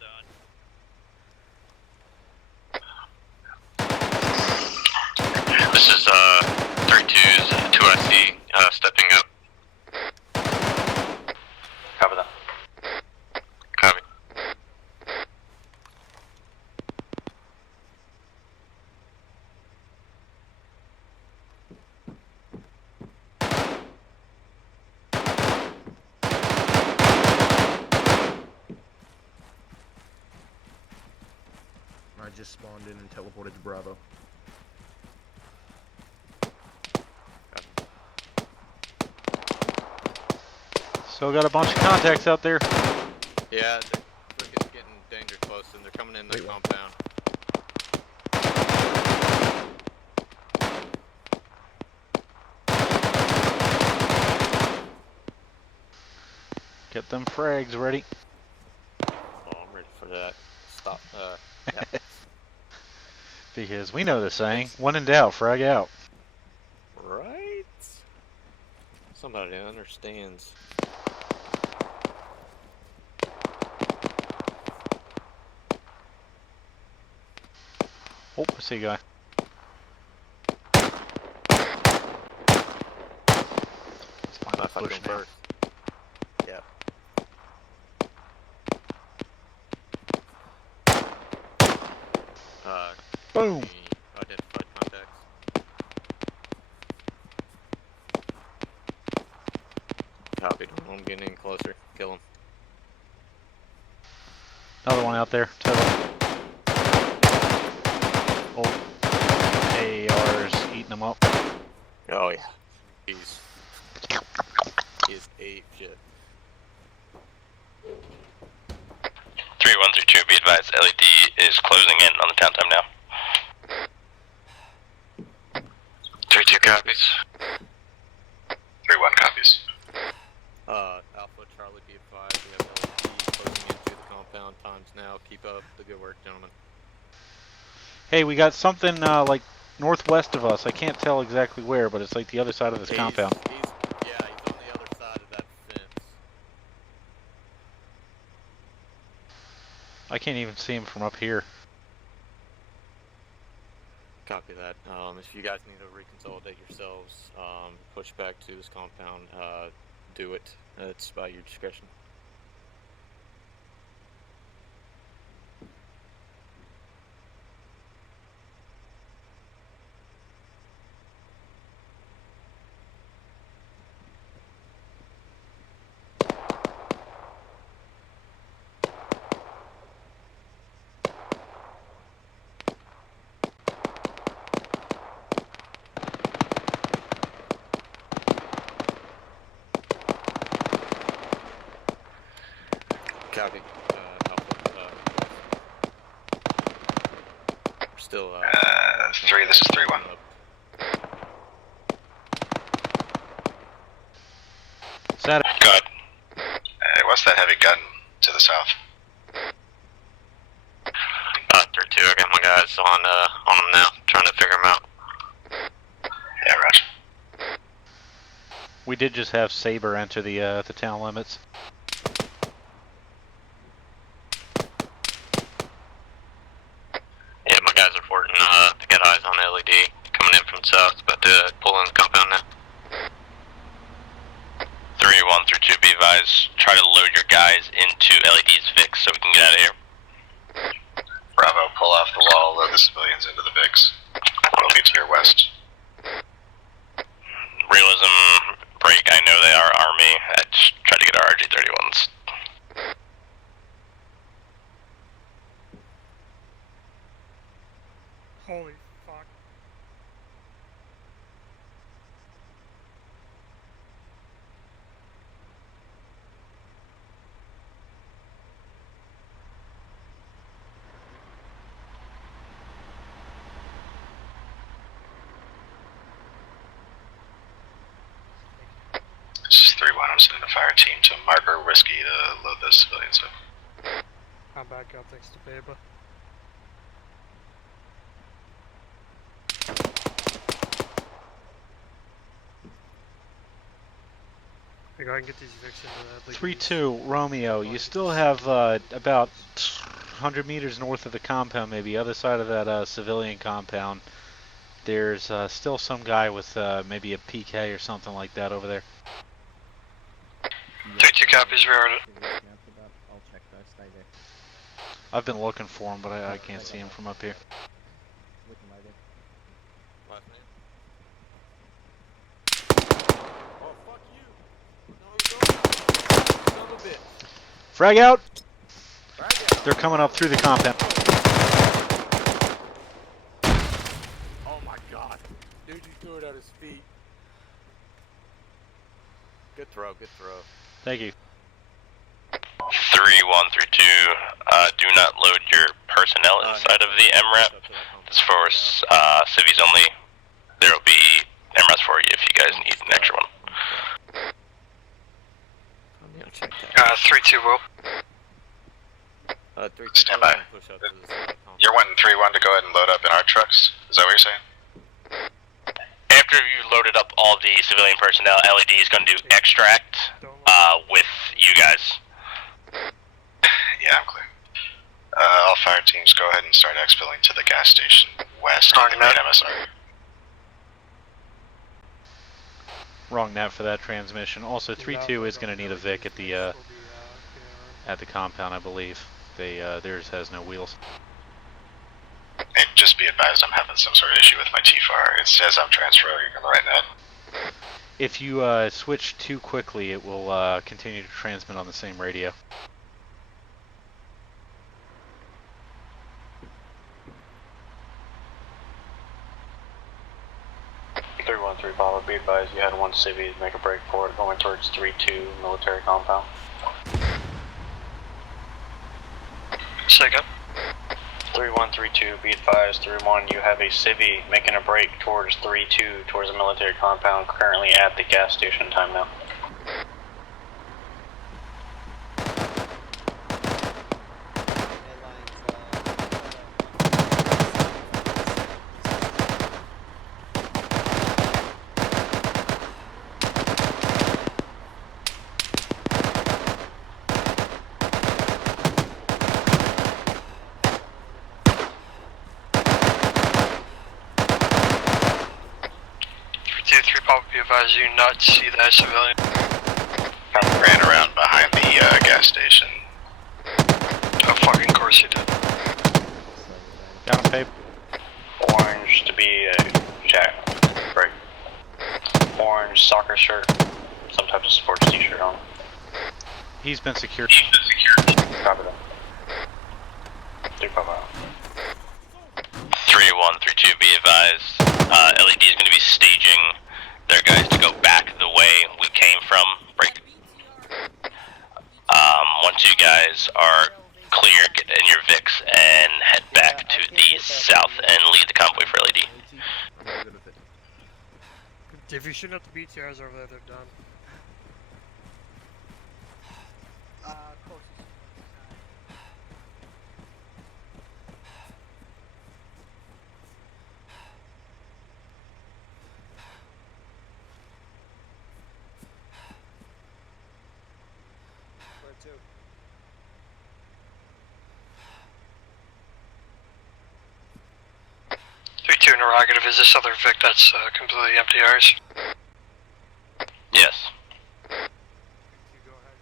on. This is 3-2's 2IC stepping up. Copy that. Copy. I just spawned in and teleported to Bravo. Still got a bunch of contacts out there. Yeah, they're getting dangerous close and they're coming in the compound. Get them frags ready. Oh, I'm ready for that. Stop. Yeah. Because we know the saying, when in doubt, frag out. Right? Somebody understands. Oh, I see a guy. Let's find that bush now. First. Yeah. Boom. Identified contacts. Copy. I'm getting in closer. Kill him. Another one out there. Oh, AR's eating them up. Oh yeah. He's ape shit. 3-1-3-2, be advised, LED is closing in on the town time now. 3-2 copies. 3-1 copies. Alpha Charlie, be advised, we have LED closing into the compound times now. Keep up the good work, gentlemen. Hey, we got something like northwest of us. I can't tell exactly where, but it's like the other side of this compound. He's on the other side of that fence. I can't even see him from up here. Copy that. If you guys need to reconsolidate yourselves, push back to this compound, do it. It's by your discretion. Copy. Still, 3, this is 3-1. Sad. Good. What's that heavy gun to the south? 3-2, I got my guys on them now, trying to figure them out. Yeah, roger. We did just have Saber enter the town limits. advised, try to load your guys into LED's VIX so we can get out of here. Bravo, pull off the wall, load the civilians into the VIX. We'll be to your west. Realism, break, I know they are Army. I just try to get our RG-31s. Holy fuck. This is 3-1, I'm sending a fire team to Marker Whiskey to load those civilians up. I'm back up thanks to Beba. Hey, go ahead and get these VIX into that. 3-2, Romeo, you still have about 100 meters north of the compound, maybe, other side of that civilian compound. There's still some guy with maybe a PK or something like that over there. 3-2 copies, reordered. I'll check that, stay there. I've been looking for him, but I can't see him from up here. Looking right there. Last name? Oh, fuck you! No, son of a bitch. Frag out! Frag out! They're coming up through the compound. Oh my god. Dude, you threw it at his feet. Good throw, good throw. Thank you. 3-1-3-2, do not load your personnel inside of the MRAP. This is for civies only. There will be MRAPs for you if you guys need an extra one. 3-2 will. 3-2 Stand by. push up to the You're wanting 3-1 to go ahead and load up in our trucks? Is that what you're saying? After you've loaded up all the civilian personnel, LED is going to do extract with you guys. Yeah, I'm clear. All fire teams, go ahead and start exfilling to the gas station west of the main MSR. Wrong nav for that transmission. Also, 3-2 is going to need a Vic at the compound, I believe. Theirs has no wheels. Hey, just be advised, I'm having some sort of issue with my T-FAR. It says I'm transferring on the right net. If you switch too quickly, it will continue to transmit on the same radio. Bravo, be advised you had one civvy make a break for it going towards 3-2 military compound. Second. 3-1-3-2, be advised 3-1 you have a civvy making a break towards 3-2 towards the military compound currently at the gas station time now. Advise you not to see that civilian. I ran around behind the gas station. Oh, fucking course you did. Got him, babe. Orange to be a jack break. Orange soccer shirt, some type of sports t-shirt on. He's been secured. Copy that. 3-5. 3-1-3-2, be advised. LED is going to be staging their guys to go back the way we came from. Break. Once you guys are clear, get in your VIX and head back to the south and lead the convoy for LED. If you shouldn't have the BTRs over there, they're done. Too. 3-2 interrogative, is this other Vic that's completely empty ours? Yes. You go ahead.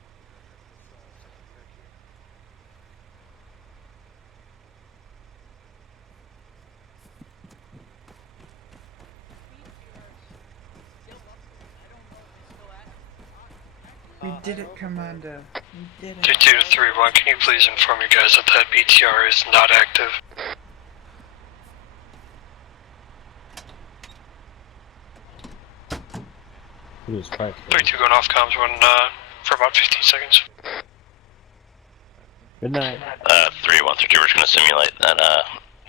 We did it, Commander. We did it. 3231, can you please inform you guys that that BTR is not active? It was quiet. 32 going off comms for about 15 seconds. Good night. 3132, we're just gonna simulate that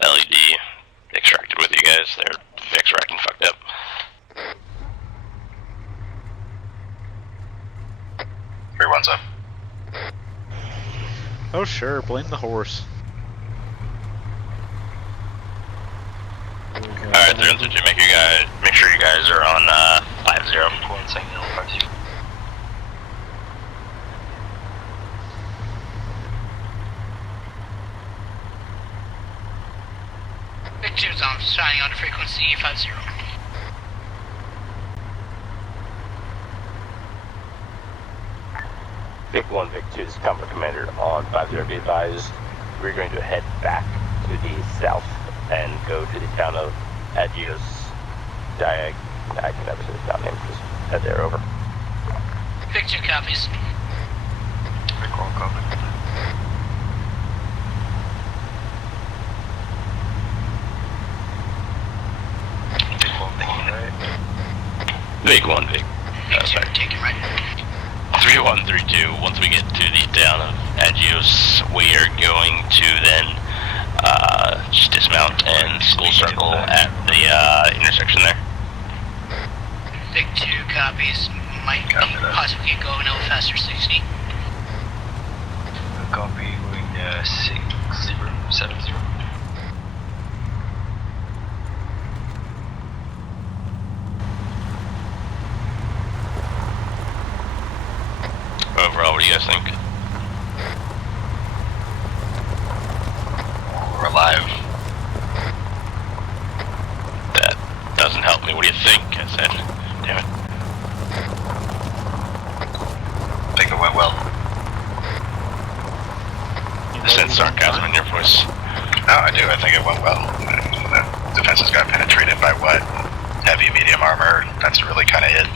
LED extracted with you guys. They're extracting fucked up. Everyone's up. Oh sure, blame the horse. Alright, 3132, make sure you guys are on 50. Big 2's on, signing on to frequency 50. Vic 1, Vic 2, this is Combat Commander on 50, be advised. We're going to head back to the south and go to the town of Adios Diag. I can never say the town name, just head there, over. Big 2 copies. Vic 1 copy. Vic 1, Vic. Sorry, take it right. 3132, once we get to the town of Agios, we are going to then just dismount and school circle at the intersection there. Big 2 copies. Might possibly go a little faster, 60. Copy, going 6070. Overall, what do you guys think? We're alive. That doesn't help me. What do you think? I said. Damn it. I think it went well. I sense sarcasm in your voice. No, I do. I think it went well. The defenses got penetrated by what? Heavy, medium armor. That's really kind of it.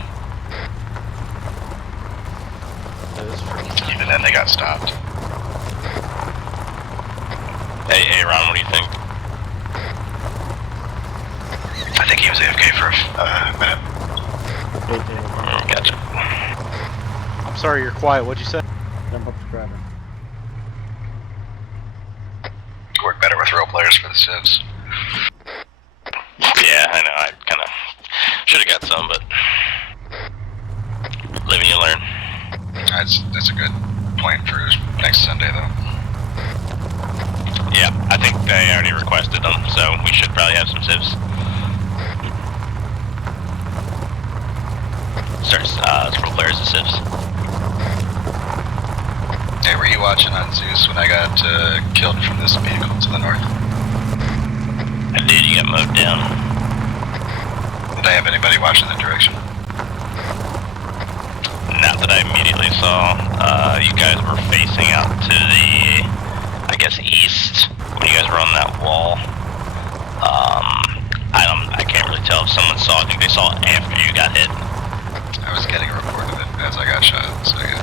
Even then, they got stopped. Hey, Ron, what do you think? I think he was AFK for a minute. Gotcha. I'm sorry, you're quiet. What'd you say? Jump up the driver. Work better with role players for the civs. Yeah, I know. I kind of should have got some, but live and you learn. That's a good point for next Sunday, though. Yeah, I think they already requested them, so we should probably have some civs. Starts role players and civs. Hey, were you watching on Zeus when I got killed from this vehicle to the north? I did, you got mowed down. Did I have anybody watching that direction? Not that I immediately saw. You guys were facing out to the, I guess, east when you guys were on that wall. I can't really tell if someone saw. I think they saw it after you got hit. I was getting a report of it as I got shot, so yeah.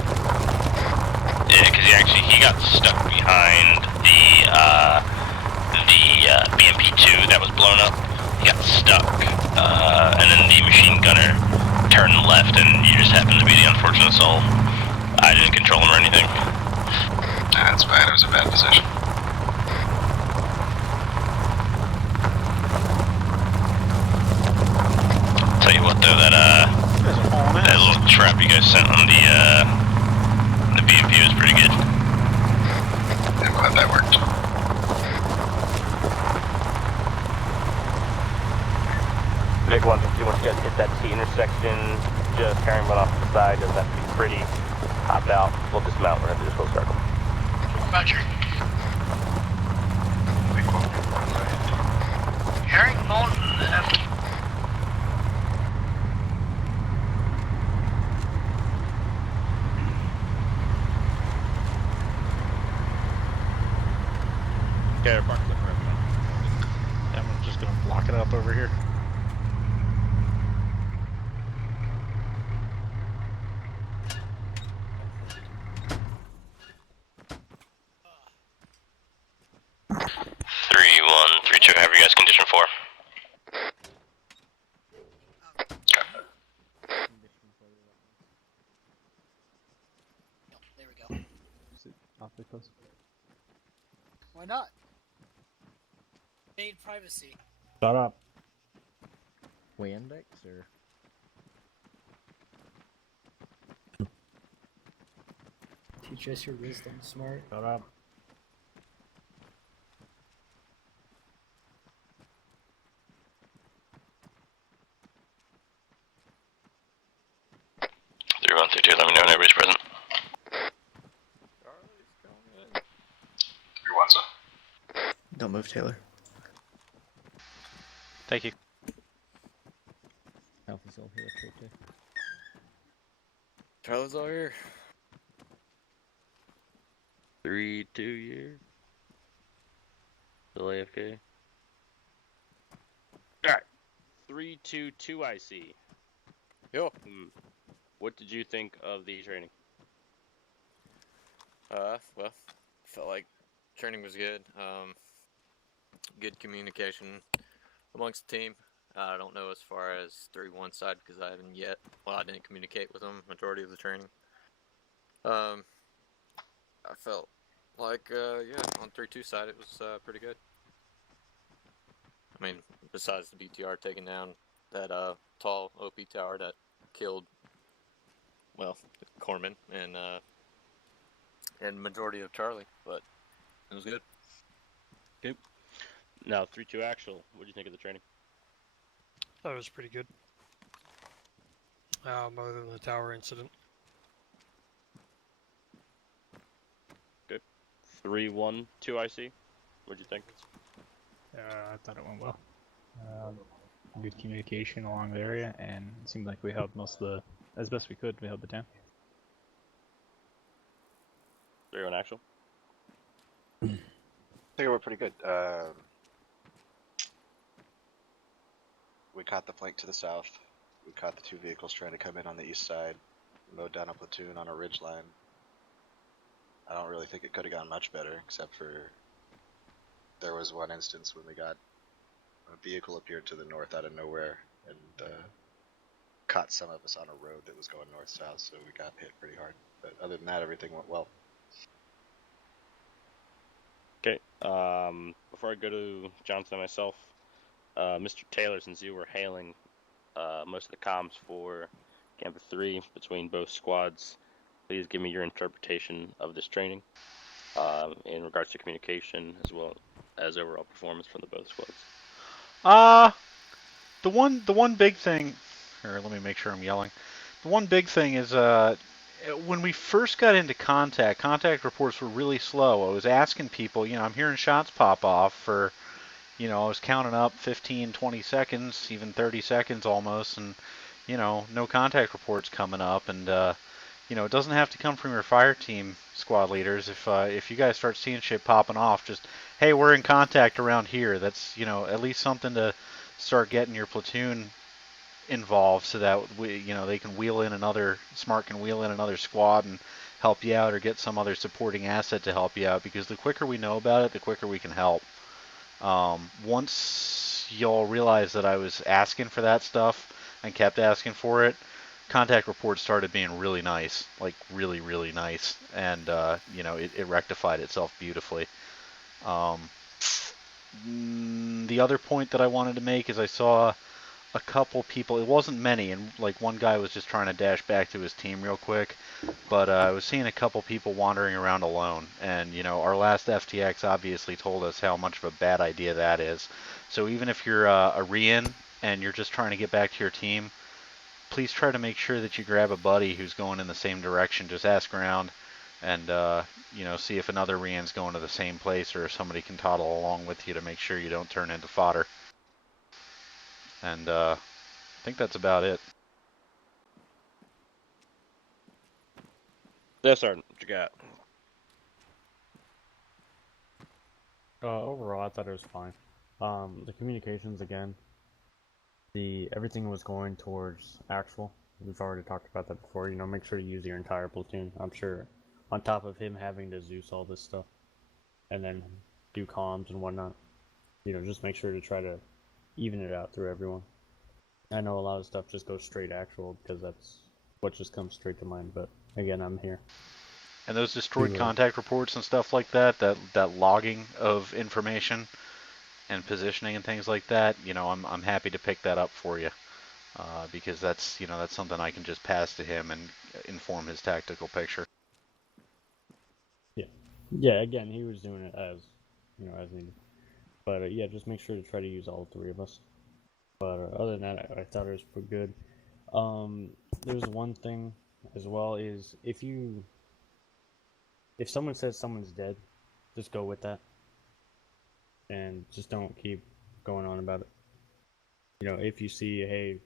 Yeah, because he got stuck behind the BMP-2 that was blown up. He got stuck, and then the machine gunner turned left, and you just happened to be the unfortunate soul. I didn't control him or anything. Nah, that's fine. It was a bad position. Tell you what, though, that little trap you guys sent on the BMP was pretty good. I'm glad that worked. Big 152, once you guys hit that T intersection, just carrying one off to the side, doesn't have to be pretty. Hop out, we'll dismount, we're gonna do this little circle. Roger. Herringbone left. Okay, park the correct one. I'm just gonna block it up over here. 3-2, have you guys condition 4? There we go. Awfully close. Why not? Need privacy. Shut up. Way index or? Teach us your wisdom, smart. Shut up. Let me know when everybody's present. 3-1, sir. Don't move, Taylor. Thank you. Alpha's all here, too. Charlie's all here. 3-2 year. Still AFK. Alright. 3-2-2 IC. Yo. What did you think of the training? Well, felt like training was good. Good communication amongst the team. I don't know as far as 3-1 side because I haven't yet. Well, I didn't communicate with them majority of the training. I felt like, yeah, on 3-2 side it was pretty good. I mean, besides the BTR taking down that tall OP tower that killed, well, Corpsmen and majority of Charlie, but it was good. Good. Now, 3-2 actual. What do you think of the training? That was pretty good. Other than the tower incident. Good. 3-1-2 IC. What do you think? I thought it went well. Good communication along the area, and it seemed like we held most of the, as best we could, we held the town. 3-1 actual. I think it went pretty good. We caught the flank to the south. We caught the 2 vehicles trying to come in on the east side. Mowed down a platoon on a ridge line. I don't really think it could have gone much better, except for there was one instance when we got a vehicle appeared to the north out of nowhere and caught some of us on a road that was going north-south, so we got hit pretty hard. But other than that, everything went well. Okay. Before I go to Johnson and myself, Mr. Taylor, since you were hailing most of the comms for Camp 3 between both squads, please give me your interpretation of this training in regards to communication as well as overall performance from the both squads. The one big thing, here, let me make sure I'm yelling. The one big thing is when we first got into contact reports were really slow. I was asking people, I'm hearing shots pop off for, I was counting up 15, 20 seconds, even 30 seconds almost, and, no contact reports coming up. And, it doesn't have to come from your fire team squad leaders. If you guys start seeing shit popping off, just, hey, we're in contact around here. That's, at least something to start getting your platoon involved so that they can wheel in Smart can wheel in another squad and help you out or get some other supporting asset to help you out, because the quicker we know about it, the quicker we can help. Once y'all realized that I was asking for that stuff and kept asking for it, contact reports started being really nice, like really, really nice, and it rectified itself beautifully. The other point that I wanted to make is I saw a couple people, it wasn't many, and like one guy was just trying to dash back to his team real quick, but I was seeing a couple people wandering around alone, and our last FTX obviously told us how much of a bad idea that is. So even if you're a re-in and you're just trying to get back to your team, please try to make sure that you grab a buddy who's going in the same direction. Just ask around and see if another re-in's going to the same place, or if somebody can toddle along with you to make sure you don't turn into fodder. And I think that's about it. Yes, Sergeant. What you got? Overall, I thought it was fine. The communications, again, everything was going towards actual. We've already talked about that before. Make sure to use your entire platoon. I'm sure on top of him having to Zeus all this stuff and then do comms and whatnot. just make sure to try to even it out through everyone. I know a lot of stuff just goes straight actual because that's what just comes straight to mind, but again, I'm here. And those destroyed contact reports and stuff like that, that logging of information and positioning and things like that, I'm happy to pick that up for you. Because that's something I can just pass to him and inform his tactical picture. Yeah, again, he was doing it as needed. But yeah, just make sure to try to use all three of us. But other than that, I thought it was pretty good. There's one thing as well is if someone says someone's dead, just go with that. And just don't keep going on about it. If you see, hey,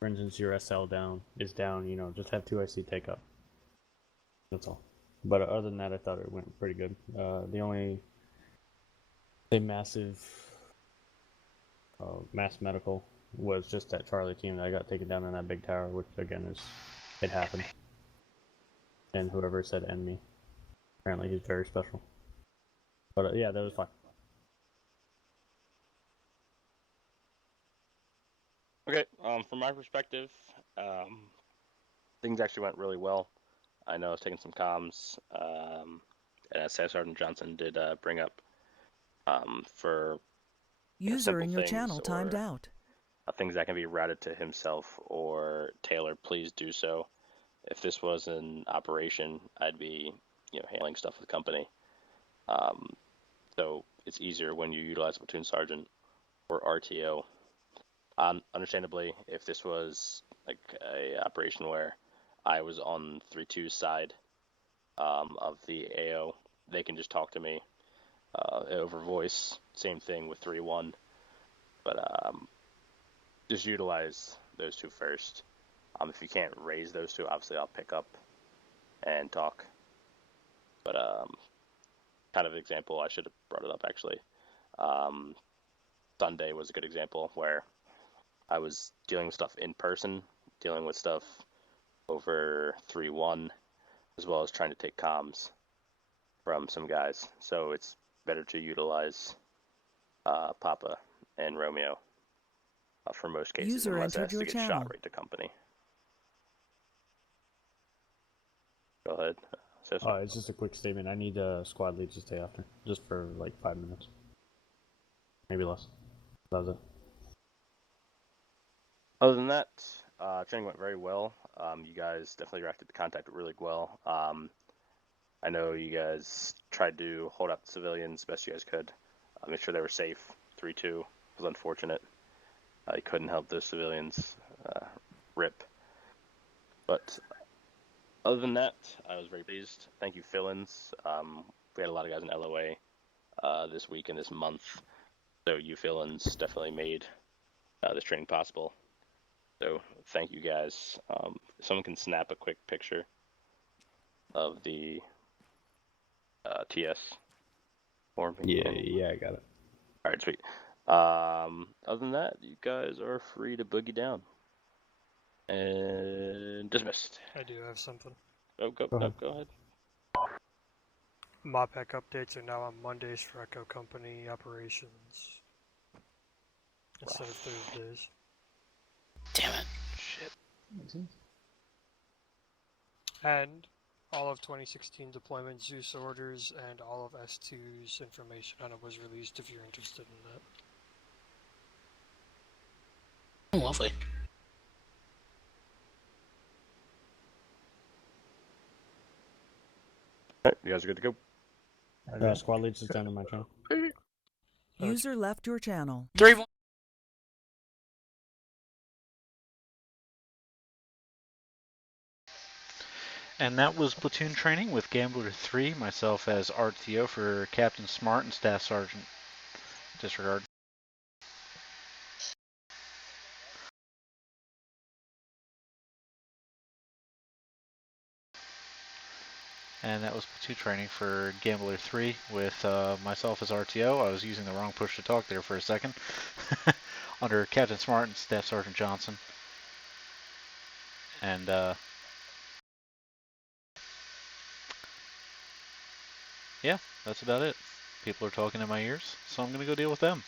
for instance, your SL is down, just have 2IC take up. That's all. But other than that, I thought it went pretty good. The only massive mass medical was just that Charlie team that I got taken down in that big tower, which again it happened. And whoever said enemy, apparently he's very special. But yeah, that was fine. Okay, from my perspective, things actually went really well. I know I was taking some comms, and as Staff Sergeant Johnson did bring up, for user in your channel timed out. Things that can be routed to himself or Taylor, please do so. If this was an operation, I'd be handling stuff with company. So it's easier when you utilize a platoon sergeant or RTO. Understandably, if this was like a operation where I was on 3-2's side of the AO, they can just talk to me over voice. Same thing with 3-1, but just utilize those two first. If you can't raise those two, obviously I'll pick up and talk. But kind of example, I should have brought it up actually. Sunday was a good example where I was dealing with stuff in person, dealing with stuff over 3-1, as well as trying to take comms from some guys. So it's better to utilize Papa and Romeo for most cases, User unless it entered has to your get channel. shot right to company. Go ahead. It's just a quick statement. I need squad leads to stay after, just for like 5 minutes, maybe less. That was it. Other than that, training went very well. You guys definitely reacted to contact really well. I know you guys tried to hold up the civilians as best you guys could, make sure they were safe. 3-2 was unfortunate. You couldn't help those civilians rip. But other than that, I was very pleased. Thank you, fill-ins. We had a lot of guys in LOA this week and this month, so you fill-ins definitely made this training possible. So thank you guys. If someone can snap a quick picture of the TS for me. Yeah, I got it. All right, sweet. Other than that, you guys are free to boogie down. And dismissed. I do have something. Oh, go ahead. MOPEC updates are now on Mondays for Echo Company operations instead of Thursdays. Damn it. Shit. Makes sense. And all of 2016 deployment Zeus orders and all of S2's information on it was released if you're interested in that. Lovely. Alright, you guys are good to go. Squad leads is down in my channel. User left your channel. 3-1. And that was platoon training with Gambler 3, myself as RTO for Captain Smart and Staff Sergeant Disregard. And that was platoon training for Gambler 3 with myself as RTO. I was using the wrong push to talk there for a second. Under Captain Smart and Staff Sergeant Johnson. And yeah, that's about it. People are talking in my ears, so I'm gonna go deal with them.